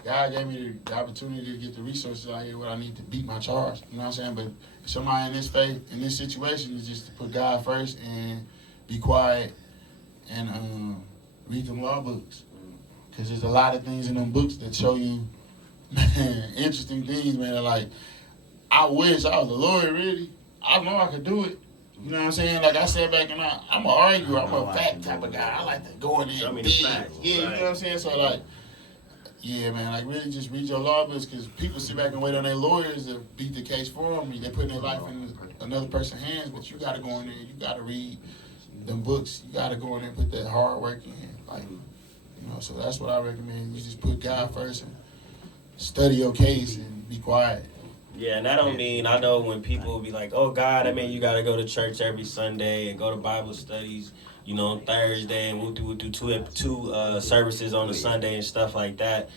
God gave me the opportunity to get the resources out here where I need to beat my charge. You know what I'm saying? But somebody in this faith, in this situation, is just to put God first and be quiet and read them law books. Because there's a lot of things in them books that show you, man, interesting things, man. Like, I wish I was a lawyer, really. I know I could do it. You know what I'm saying? Like I said back in I'm an arguer. I'm a fact type of guy. I like to go in there and dig. Yeah, right. You know what I'm saying? So, like, yeah, man, like, really just read your law books, because people sit back and wait on their lawyers to beat the case for them. They put their life in another person's hands, but you got to go in there. You got to read them books. You got to go in there and put that hard work in. Like, you know, so that's what I recommend. You just put God first and study your case and be quiet. Yeah, and that don't mean, I know when people be like, oh God, I mean you gotta go to church every Sunday and go to Bible studies, you know, on Thursday, and we'll do two services on a Sunday and stuff like that.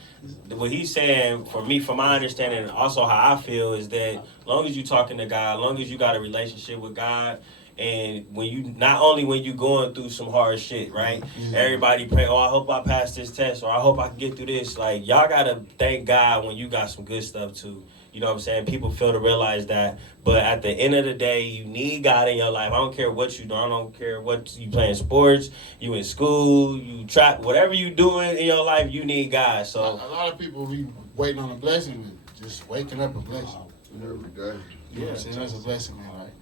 What he's saying, for me, from my understanding, and also how I feel, is that as long as you talking to God, as long as you got a relationship with God, and when you, not only when you going through some hard shit, right? Everybody pray, oh, I hope I pass this test, or I hope I can get through this. Like, y'all gotta thank God when you got some good stuff too. You know what I'm saying? People fail to realize that. But at the end of the day, you need God in your life. I don't care what you do. I don't care what you playing sports, you in school, you trap, whatever you doing in your life, you need God. So a lot of people be waiting on a blessing, but just waking up a blessing. Every day. You know what I'm saying? That's a blessing, man. Like,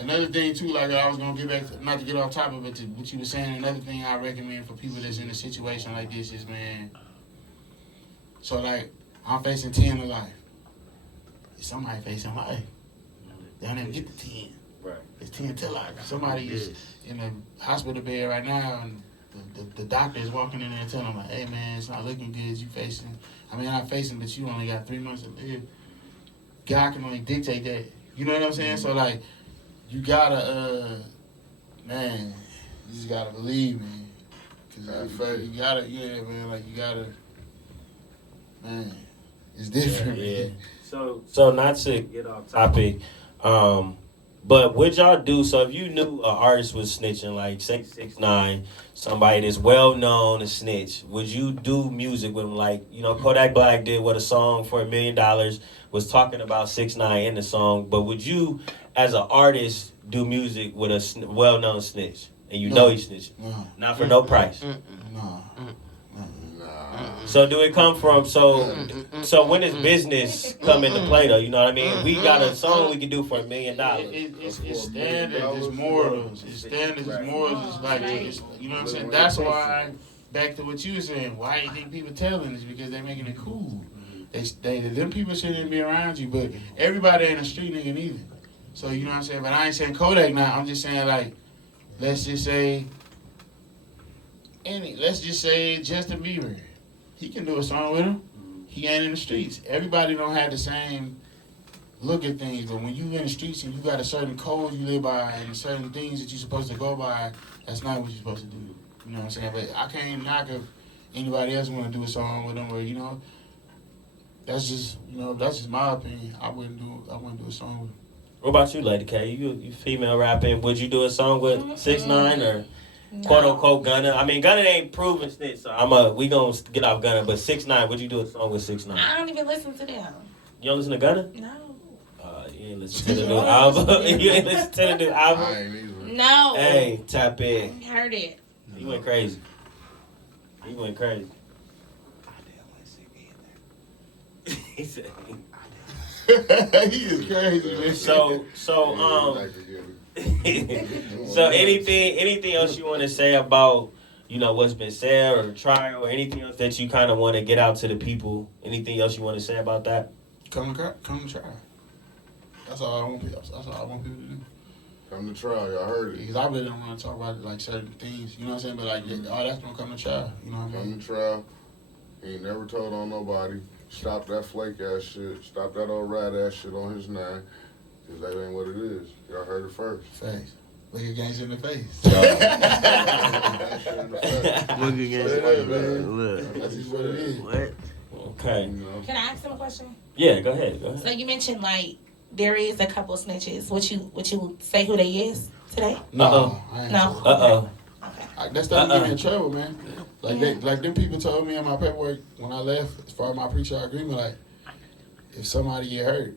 another thing too, like I was gonna get back to, not to get off topic, but to what you were saying. Another thing I recommend for people that's in a situation like this is, man. So like, I'm facing 10 in life. Somebody facing life. They don't even get the 10. Right. It's 10 to life. Somebody is in a hospital bed right now, and the doctor is walking in there and telling them, like, hey, man, it's not looking good. You facing, I mean, not facing, but you only got 3 months to live. God can only dictate that. You know what I'm saying? So, like, you gotta, man, you just gotta believe, man. Cause you gotta, yeah, man, like, you gotta, man, it's different, Yeah. man. So not to get off topic, but would y'all do, so if you knew an artist was snitching, like 6ix9ine, somebody that's well known to snitch, would you do music with him? Like, you know, Kodak Black did what, a song for $1 million, was talking about 6ix9ine in the song, but would you, as an artist, do music with a well known snitch? And you know he's snitching? No. Not for no price. No. So do it come from, so when does business come into play though, you know what I mean? We got a song we can do for $1 million. It's standards, it's morals. It's standards, it's morals. It's like, it's, you know what I'm saying? That's why, back to what you were saying, why you think people telling is because they're making it cool. Them people shouldn't be around you, but everybody ain't a street nigga neither. So, you know what I'm saying? But I ain't saying Kodak now. I'm just saying, like, let's just say Justin Bieber. He can do a song with him. He ain't in the streets. Everybody don't have the same look at things, but when you in the streets and you got a certain code you live by and certain things that you're supposed to go by, that's not what you're supposed to do. You know what I'm saying? But I can't knock if anybody else want to do a song with them, or, you know, that's just my opinion. I wouldn't do a song with them. What about you, Lady K? You female rapping. Would you do a song with 6ix9ine or quote unquote Gunna? I mean, Gunna ain't proven snitch, so we gonna get off Gunna. But 6ix9ine, would you do a song with 6ix9ine? I don't even listen to them. You don't listen to Gunna? No. You ain't listen to the new album. You ain't listen to the new album. I ain't either. No. Hey, tap in. I heard it. He went crazy. He went crazy. He said. He is crazy, man. So anything else you want to say about, you know, what's been said or trial or anything else that you kind of want to get out to the people? Anything else you want to say about that? Come try. That's all I want people to do. Come to trial, y'all heard it. Because I really don't want to talk about like certain things, you know what I'm saying? But like, that's gonna come to trial, you know what I mean? Come to trial. He ain't never told on nobody. Stop that flake ass shit. Stop that old rat ass shit on his name. Cause that ain't what it is. Y'all heard it first. Facts. Look at gangster in the face. Look again. Look. That's just what it is. What? Okay. You know? Can I ask him a question? Yeah, go ahead. So you mentioned like there is a couple snitches. Would you say who they is today? No. I ain't No. sure. Okay. That stuff get me in trouble, man. Like them people told me in my paperwork when I left, as far as my pre-trial agreement, like, if somebody get hurt,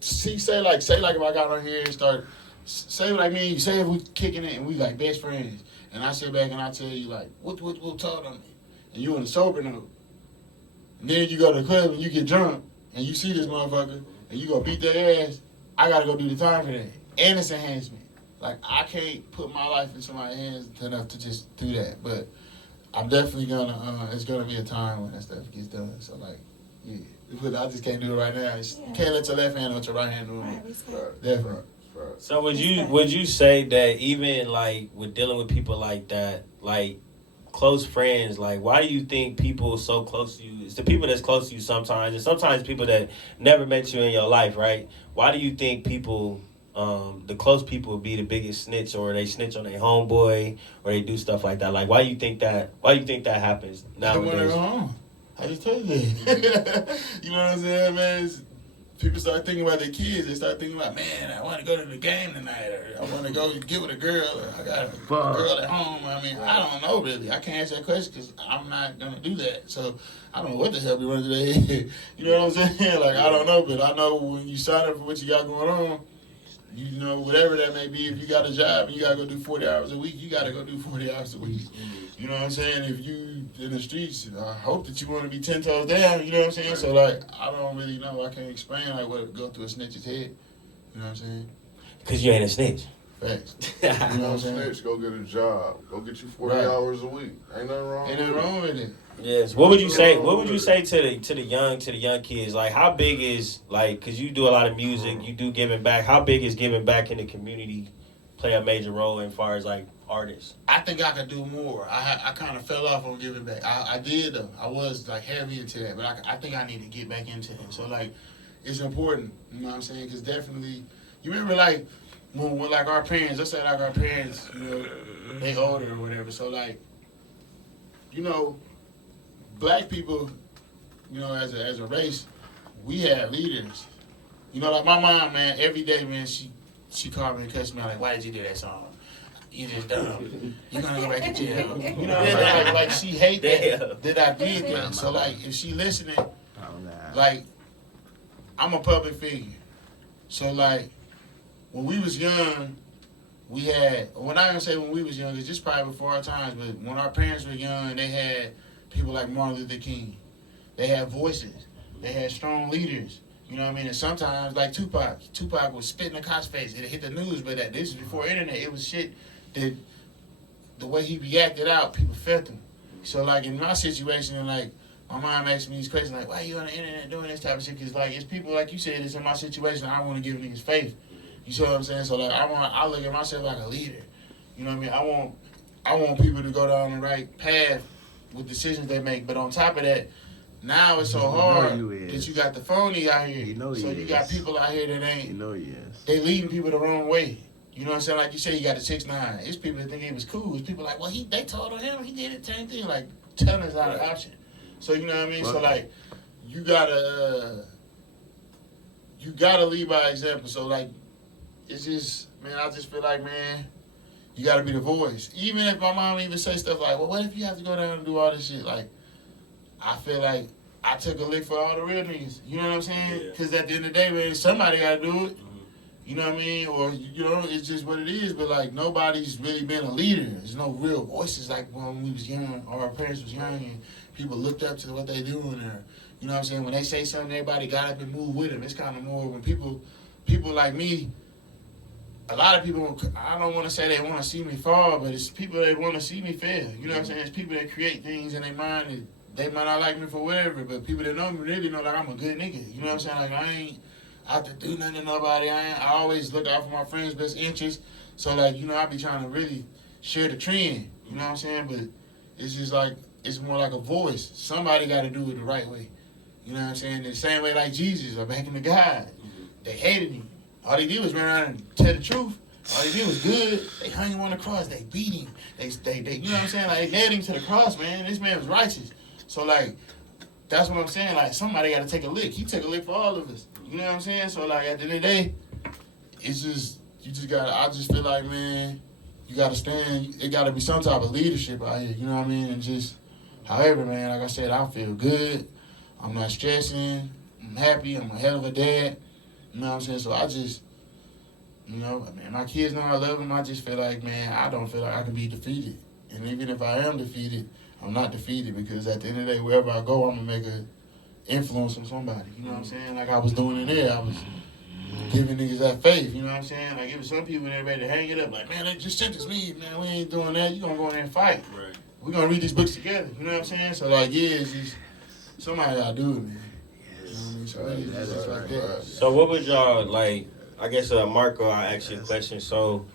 say like if I got on here and start, say what I mean, say if we kicking it and we like best friends, and I sit back and I tell you like, what told on me, and you in a sober note, and then you go to the club and you get drunk, and you see this motherfucker, and you go beat their ass, I gotta go do the time for that, and it's enhancement. Like, I can't put my life in somebody's hands enough to just do that, but I'm definitely gonna, it's gonna be a time when that stuff gets done, so like, yeah. But I just can't do it right now. Can't let your left hand know what your right hand doing. Right, Definitely. So would you say that even like with dealing with people like that, like close friends, like, why do you think people so close to you? It's the people that's close to you sometimes, and sometimes people that never met you in your life, right? Why do you think people, the close people, be the biggest snitch, or they snitch on their homeboy, or they do stuff like that? Like, why do you think that? Why do you think that happens I want to nowadays? go home. I just told you that. You know what I'm saying, man? People start thinking about their kids. They start thinking about, man, I want to go to the game tonight, or I want to go get with a girl, or I got a girl at home. I mean, I don't know, really. I can't answer that question because I'm not going to do that. So I don't know what the hell be running through their head. You know what I'm saying? Like, I don't know, but I know when you sign up for what you got going on, you know, whatever that may be, if you got a job and you got to go do 40 hours a week, you got to go do 40 hours a week. You know what I'm saying? If you in the streets, I hope that you want to be 10 toes down, you know what I'm saying? So, like, I don't really know. I can't explain, like, what go through a snitch's head. You know what I'm saying? Because you ain't a snitch. Facts. You know, snitch, go get a job. Go get you 40 hours a week. Ain't nothing wrong with it. Yes. What would you say? What would you say to the young kids? Like, how big is, like, because you do a lot of music, you do giving back. How big is giving back in the community play a major role as far as, like, artists? I think I could do more. I kind of fell off on giving back. I did though. I was like heavy into that, but I think I need to get back into it. So like, it's important. You know what I'm saying? Because definitely, you remember like when like our parents. Let's say like our parents, you know, they older or whatever. So like, you know, black people, you know, as a race, we have leaders. You know, like my mom, man. Every day, man, she called me and cussed me out like, "Why did you do that song? You just dumb. You're gonna go back to jail." You know what I'm saying? Like she hate that I did that. So like, if she listening, like, I'm a public figure. So like, when we was young, we had. When I gonna say when we was young, it's just probably before our times. But when our parents were young, they had people like Martin Luther King. They had voices. They had strong leaders. You know what I mean? And sometimes, like Tupac was spitting a cop's face. It hit the news, but this is before internet. It was shit that the way he reacted out, people felt him. So, like, in my situation, and like, my mom asked me these questions, like, why you on the internet doing this type of shit? Because, like, it's people, like you said, it's in my situation, I want to give niggas faith. You see what I'm saying? So, like, I look at myself like a leader. You know what I mean? I want people to go down the right path with decisions they make. But on top of that, now it's so hard that you got the phony out here. So you got people out here that ain't. They leading people the wrong way. You know what I'm saying? Like you said, you got the 6ix9ine. It's people that think he was cool. It's people like, well, they told on him. He did the same thing. Like, telling us not an option. So you know what I mean? So like, you gotta lead by example. So like, it's just, man, I just feel like, man, you gotta be the voice. Even if my mom even say stuff like, well, what if you have to go down and do all this shit? Like, I feel like I took a lick for all the real niggas. You know what I'm saying? Because at the end of the day, man, somebody got to do it. You know what I mean? Or, you know, it's just what it is. But, like, nobody's really been a leader. There's no real voices like when we was young or our parents was young and people looked up to what they doing. Or, you know what I'm saying? When they say something, everybody got up and moved with them. It's kind of more when people like me, a lot of people, I don't want to say they want to see me fall, but it's people that want to see me fail. You know what I'm saying? It's people that create things in their mind that they might not like me for whatever, but people that know me really know, like, I'm a good nigga. You know what I'm saying? Like, I ain't out to do nothing to nobody. I always look out for my friends' best interests. So, like, you know, I be trying to really share the trend. You know what I'm saying? But it's just like, it's more like a voice. Somebody got to do it the right way. You know what I'm saying? The same way like Jesus or back in the God. They hated him. All they did was run around and tell the truth. All they did was good. They hung him on the cross. They beat him. They you know what I'm saying? Like, they nailed him to the cross, man. This man was righteous. So, like, that's what I'm saying. Like, somebody got to take a lick. He took a lick for all of us. You know what I'm saying? So, like, at the end of the day, it's just, you just got to, I just feel like, man, you got to stand. It got to be some type of leadership out here. You know what I mean? And just, however, man, like I said, I feel good. I'm not stressing. I'm happy. I'm a hell of a dad. You know what I'm saying? So, I just, you know, man, my kids know I love them. I just feel like, man, I don't feel like I can be defeated. And even if I am defeated, I'm not defeated, because at the end of the day, wherever I go, I'm going to make an influence on somebody. You know what I'm saying? Like I was doing in there. I was giving niggas that faith. You know what I'm saying? Like, it was some people that ready to hang it up. Like, man, they just sentence me. Man, we ain't doing that. You going to go in there and fight. Right. We're going to read these books together. You know what I'm saying? So, like, yeah, it's just somebody got to do it, man. You know what I mean? So, it's just like that. So what would y'all, like, I guess, Marco, I asked you a question. So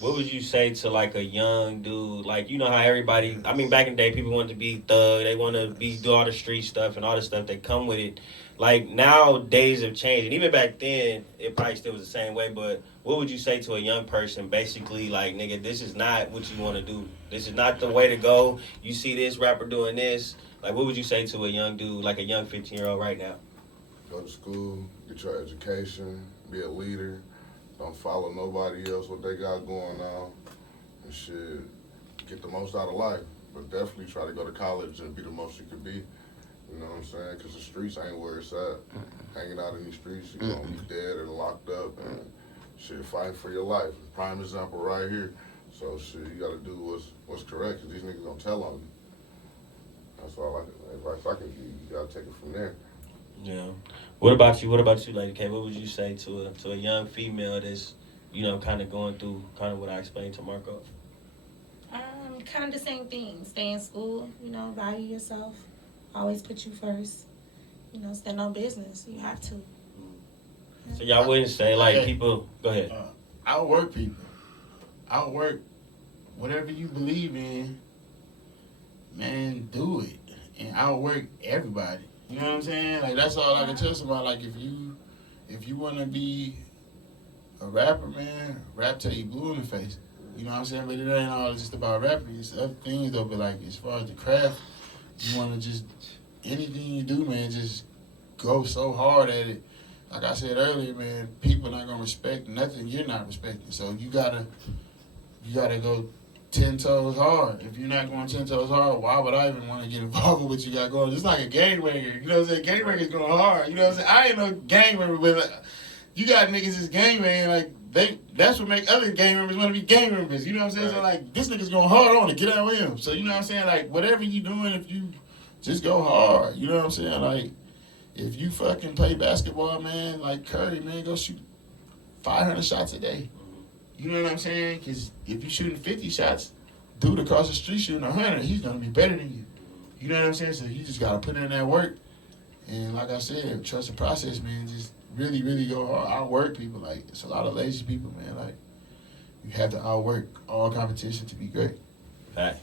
what would you say to like a young dude? Like, you know how everybody, I mean, back in the day, people wanted to be thug. They want to do all the street stuff and all the stuff that come with it. Like, now days have changed. And even back then, it probably still was the same way. But what would you say to a young person? Basically, like, nigga, this is not what you want to do. This is not the way to go. You see this rapper doing this. Like, what would you say to a young dude, like a young 15-year-old right now? Go to school, get your education, be a leader. Don't follow nobody else, what they got going on. And shit, get the most out of life. But definitely try to go to college and be the most you could be. You know what I'm saying? Because the streets ain't where it's at. Hanging out in these streets, you're going to be dead or locked up. And shit, fighting for your life. Prime example right here. So shit, you got to do what's correct because these niggas don't tell on you. That's all advice I can give you. You got to take it from there. Yeah. What about you, Lady K? What would you say to a young female that's, you know, kind of going through kind of what I explained to Marco? Kind of the same thing. Stay in school, you know, value yourself. Always put you first. You know, stand on business. You have to. So y'all wouldn't say, like, people... Go ahead. Outwork people. Outwork whatever you believe in, man, do it. And outwork everybody. You know what I'm saying? Like, that's all I can tell somebody. Like, if you want to be a rapper, man, rap till you blue in the face. You know what I'm saying? But it ain't all just about rapping. It's other things, though. But, like, as far as the craft, you want to just, anything you do, man, just go so hard at it. Like I said earlier, man, people not going to respect nothing you're not respecting. So you gotta go 10 toes hard. If you're not going 10 toes hard, why would I even want to get involved with what you got going? Just like a gangbanger. You know what I'm saying? Gangbangers going hard. You know what I'm saying? I ain't no gangbanger, but like, you got niggas that's gangbanging, like, that's what make other gang members want to be gang members. You know what I'm saying? Right. So, like, this nigga's going hard, I want to get out with him. So, you know what I'm saying? Like, whatever you doing, if you just go hard. You know what I'm saying? Like, if you fucking play basketball, man, like Curry, man, go shoot 500 shots a day. You know what I'm saying? Because if you're shooting 50 shots, dude across the street shooting 100, he's going to be better than you. You know what I'm saying? So you just got to put in that work. And like I said, trust the process, man. Just really, really go hard. Outwork people. Like, it's a lot of lazy people, man. Like, you have to outwork all competition to be great. Right.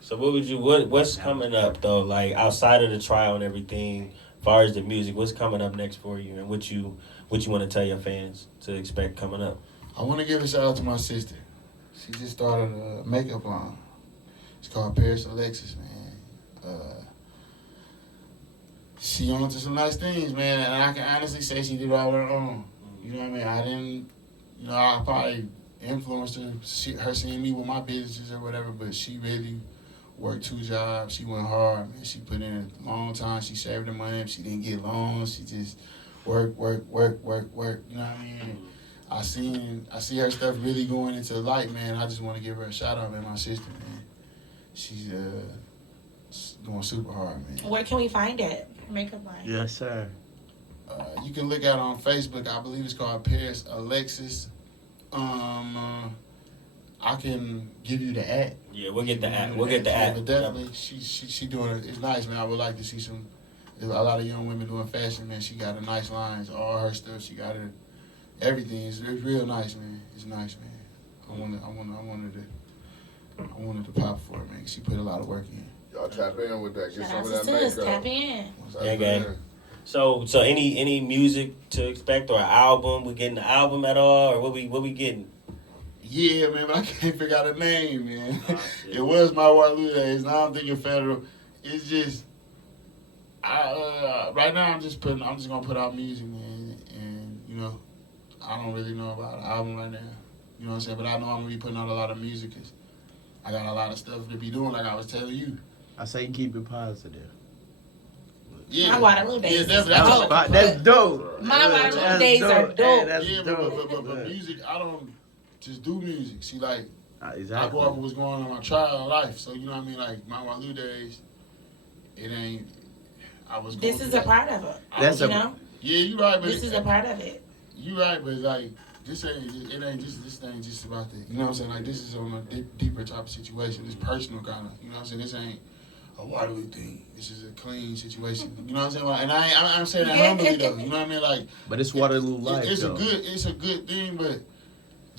So what's coming up, though? Like, outside of the trial and everything, as far as the music, what's coming up next for you? And what you want to tell your fans to expect coming up? I want to give a shout out to my sister. She just started a makeup line. It's called Paris Alexis, man. She on to some nice things, man, and I can honestly say she did it all on her own. You know what I mean? I probably influenced her seeing me with my businesses or whatever, but she really worked 2 jobs. She went hard, man. She put in a long time. She saved her money. She didn't get loans. She just work. You know what I mean? I see her stuff really going into light, man. I just want to give her a shout out, man. My sister, man. She's going super hard, man. Where can we find it? Makeup line. Yes, sir. You can look at it on Facebook. I believe it's called Paris Alexis. I can give you the ad. Yeah, we'll get the ad. We'll get the ad. But definitely, she doing it. It's nice, man. I would like to see a lot of young women doing fashion, man. She got a nice lines, all her stuff. She got it, everything. It's real nice, man. It's nice, man. I wanted to pop for her, man. She put a lot of work in. Y'all tap in with that. Get Shout some out of to that sis. makeup. Tap in. Yeah, gang. So any music to expect or an album? We getting the album at all, or what we getting? Yeah, man, but I can't figure out a name, man. It was my Waterloo days. Now I'm thinking federal. It's just, right now I'm just gonna put out music, man, and I don't really know about an album right now. You know what I'm saying? But I know I'm gonna be putting out a lot of music. 'Cause I got a lot of stuff to be doing, like I was telling you. I say keep it positive. Yeah, My Waterloo days. Yeah, That's dope. My Waterloo days are dope. Hey, that's yeah, dope. but music, I don't just do music. See, like, Exactly. I go off what's going on in my trial life. So, you know what I mean? Like, my Waterloo days, it ain't, I was going This is a part of it. That's you know? Yeah, you right, but This is a part of it. You right, but like, this ain't just about the, you know what I'm saying? Like, this is on a deeper type of situation. It's personal kind of, you know what I'm saying? This ain't a Waterloo thing. This is a clean situation. You know what I'm saying? Like, and I'm saying that humbly though. You know what I mean? Like, but it's Waterloo life. It's a good thing, but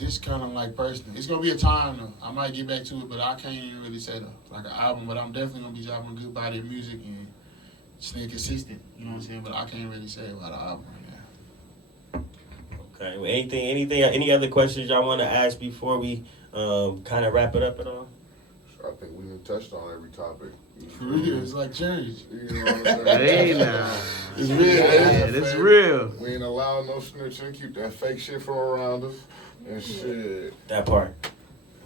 this kind of like personal. It's gonna be a time though. I might get back to it, but I can't even really say though like an album. But I'm definitely gonna be dropping a good body of music and staying consistent. You know what I'm saying? But I can't really say about an album right now. Okay. Well, any other questions y'all want to ask before we kind of wrap it up at all? I think we done touched on every topic. For real, it's like church. You know what I'm saying? Hey, now. It's real. It's real. We ain't allowing no snitching. Keep that fake shit from around us. And shit. That part.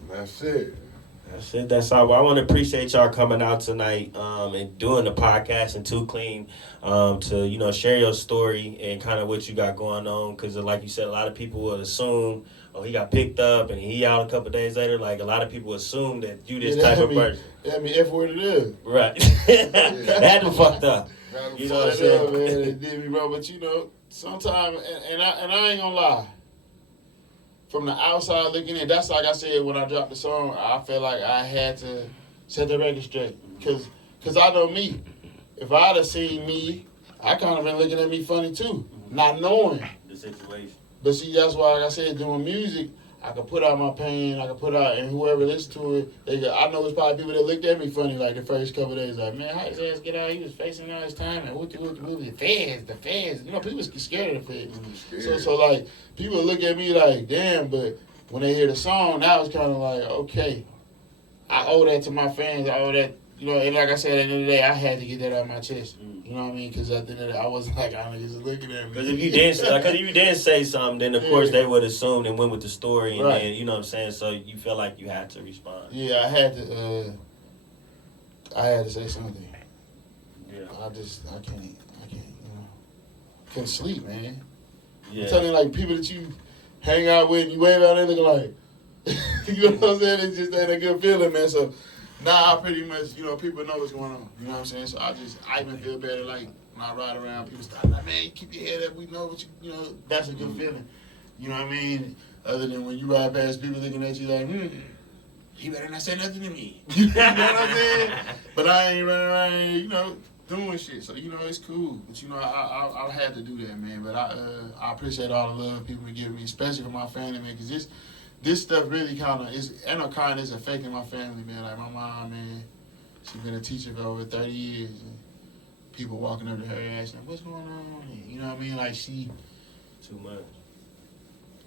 That's it. That's it. That's all. Well, I want to appreciate y'all coming out tonight and doing the podcast and Too Clean to share your story and kind of what you got going on. Because like you said, a lot of people would assume, oh, he got picked up and he out a couple days later. Like a lot of people assume that you this type of person. Yeah, I mean, F word it is. Right. Had them fucked up. You know what I'm saying? Man, it did me wrong, but sometimes, and I ain't gonna lie. From the outside looking in, that's like I said when I dropped the song, I felt like I had to set the record straight. Cause I know me. If I'd have seen me, I kind of been looking at me funny too, not knowing The situation. But see, that's why, like I said, doing music, I could put out my pain, I could put out, and whoever listens to it, I know it's probably people that looked at me funny like the first couple of days, like, man, how his ass get out? He was facing all his time, and the feds. People get scared of the feds. So like, people look at me like, damn, but when they hear the song, now it's kind of like, okay, I owe that to my fans, I owe that, and like I said, at the end of the day, I had to get that out of my chest. You know what I mean? Because at the end of the day, I wasn't like, I was just looking at me. Because if you didn't say something, then of course they would assume and went with the story, and then, you know what I'm saying? So you feel like you had to respond. Yeah, I had to say something. Yeah. I can't, couldn't sleep, man. Yeah. I'm telling you, like, people that you hang out with, you wave out, they looking like, you know what I'm saying? It's just that good feeling, man. So, I pretty much, people know what's going on. You know what I'm saying? So I even feel better, like, when I ride around, people start like, man, keep your head up, we know what that's a good feeling. You know what I mean? Other than when you ride past people looking at you like, he better not say nothing to me. You know what I'm saying? But I ain't running around, doing shit. So, it's cool. But, I had to do that, man. But I appreciate all the love people been giving me, especially for my family, man, because this stuff really is affecting my family, man. Like my mom, man, she's been a teacher for over 30 years. And people walking up to her asking, what's going on? And, you know what I mean? Like Too much.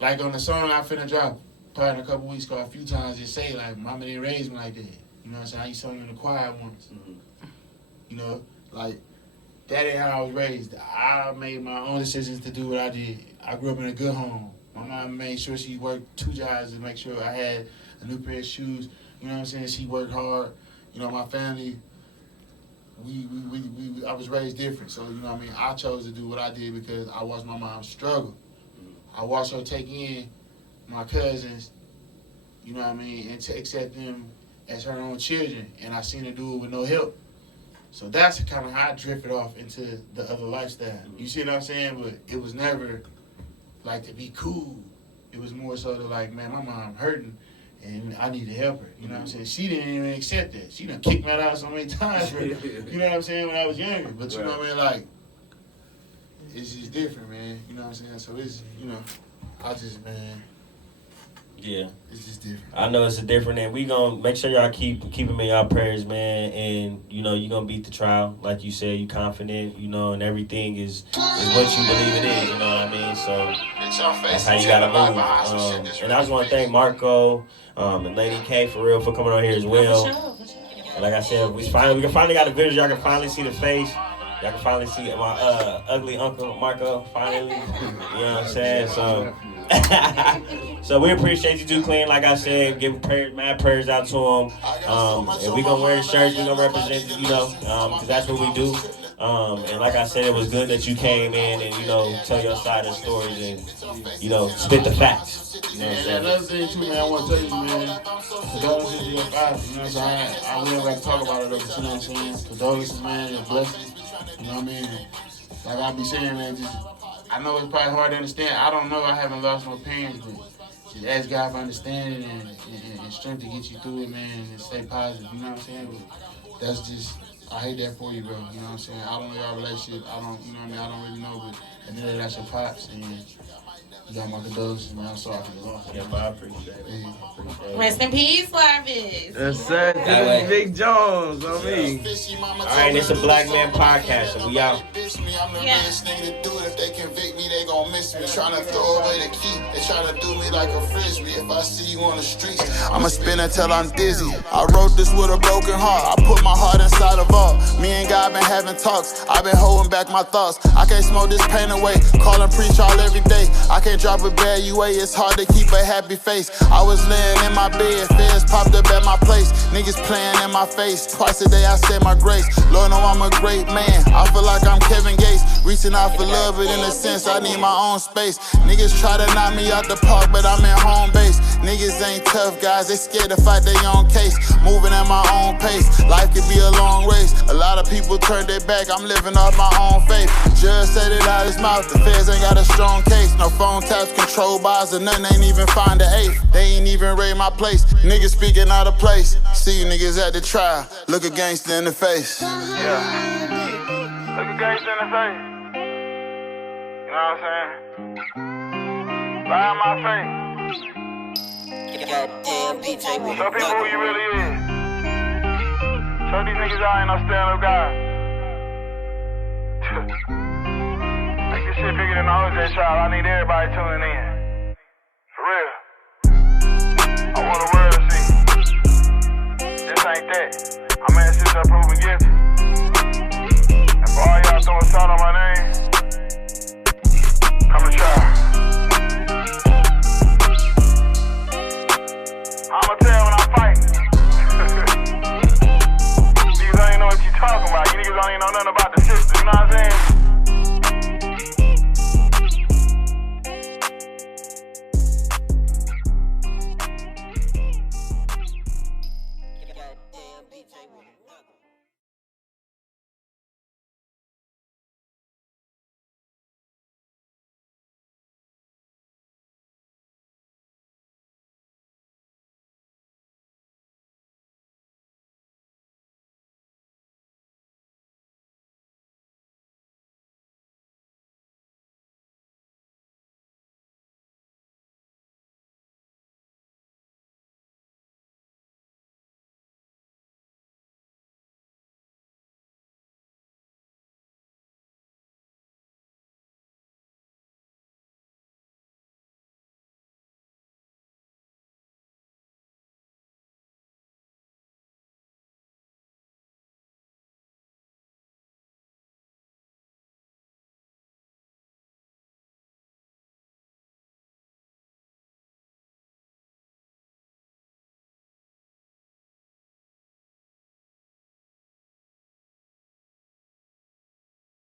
Like on the song I finna drop, probably in a couple weeks, called A Few Times, just say like, mama didn't raise me like that. You know what I'm saying? I used to sing in the choir once. Mm-hmm. Like, that ain't how I was raised. I made my own decisions to do what I did. I grew up in a good home. My mom made sure she worked 2 jobs to make sure I had a new pair of shoes. You know what I'm saying? She worked hard. My family, I was raised different. So, I chose to do what I did because I watched my mom struggle. I watched her take in my cousins, and to accept them as her own children. And I seen her do it with no help. So that's kind of how I drifted off into the other lifestyle. You see what I'm saying? But it was never like to be cool. It was more so to like, man, my mom hurting and I need to help her. You know what I'm saying? She didn't even accept that. She done kicked me out so many times for, you know what I'm saying, when I was younger. But you know what I mean? Like, it's just different, man. You know what I'm saying? So it's, I just, man. Yeah. It's just different. I know it's a different, and we gonna make sure y'all keep them in y'all prayers, man. And you gonna beat the trial, like you said. You confident, and everything is what you believe it is. You know what I mean? So that's how you gotta move. And I just want to thank Marco and Lady K for real for coming on here as well. And like I said, we finally got a visual. Y'all can finally see the face. Y'all can finally see my ugly uncle Marco. Finally, you know what I'm saying? So. So we appreciate you, Too Clean. Like I said, give mad prayers out to him. And we gonna wear the shirts. We gonna represent, because that's what we do. And like I said, it was good that you came in and tell your side of the stories and spit the facts. You know what I'm saying? And another thing too, man, I want to tell you, man, condolences to your father. You know what I'm saying? I wouldn't like to talk about it, but you know what I'm saying? Condolences, man, your blessings. You know what I mean? Like I be saying, man, I know it's probably hard to understand. I don't know. I haven't lost no parents, but just ask God for understanding and strength to get you through it, man, and stay positive. You know what I'm saying? But that's just, I hate that for you, bro. You know what I'm saying? I don't know y'all relationship. I don't, I don't really know, but at the end of the day, that's your pops. And You got my condolences, man. I'm sorry for the loss. Yeah, but I appreciate it. Rest in peace, Larves. That's sad. way. Big Jones on me. Alright, it's a Black Man Podcast, so we out. I'm the realest nigga to do it. If they convict me, they gon' miss me. Tryna throw away the key. They tryna do me like a frisbee. If I see you on the streets, I'ma spin until I'm dizzy. I wrote this with a broken heart. I put my heart inside a vault. Me and God been having talks. I've been holding back my thoughts. I can't smoke this pain away. Call and preach all every day. I can't drop a bad UA. It's hard to keep a happy face. I was laying in my bed. Feds popped up at my place. Niggas playing in my face. Twice a day I say my grace. Lord know I'm a great man. I feel like I'm Kevin Gates. Reaching out for love, but in a sense I need my own space. Niggas try to knock me out the park, but I'm in home base. Niggas ain't tough guys. They scared to fight their own case. Moving at my own pace. Life could be a long race. A lot of people turned their back. I'm living off my own faith. Judge said it out his mouth. The feds ain't got a strong case. No phone taps, control bars, or nothing. Ain't even find the eighth. They ain't even raid my place. Niggas speaking out of place. See you niggas at the trial. Look a gangster in the face. Yeah. Look a gangster in the face. You know what I'm saying? Lie in my face. Goddamn BJ. Show people who you really is. Show these niggas I ain't no stand-up guy. Make this shit bigger than the OJ trial. I need everybody tuning in. For real. I want the world to see. This ain't that. I'm innocent until proven guilty. And for all y'all throwing salt on my name, come and try. I'ma tell when I'm fighting. Niggas don't even know what you talking about. You niggas don't even know nothing about the system. You know what I'm saying?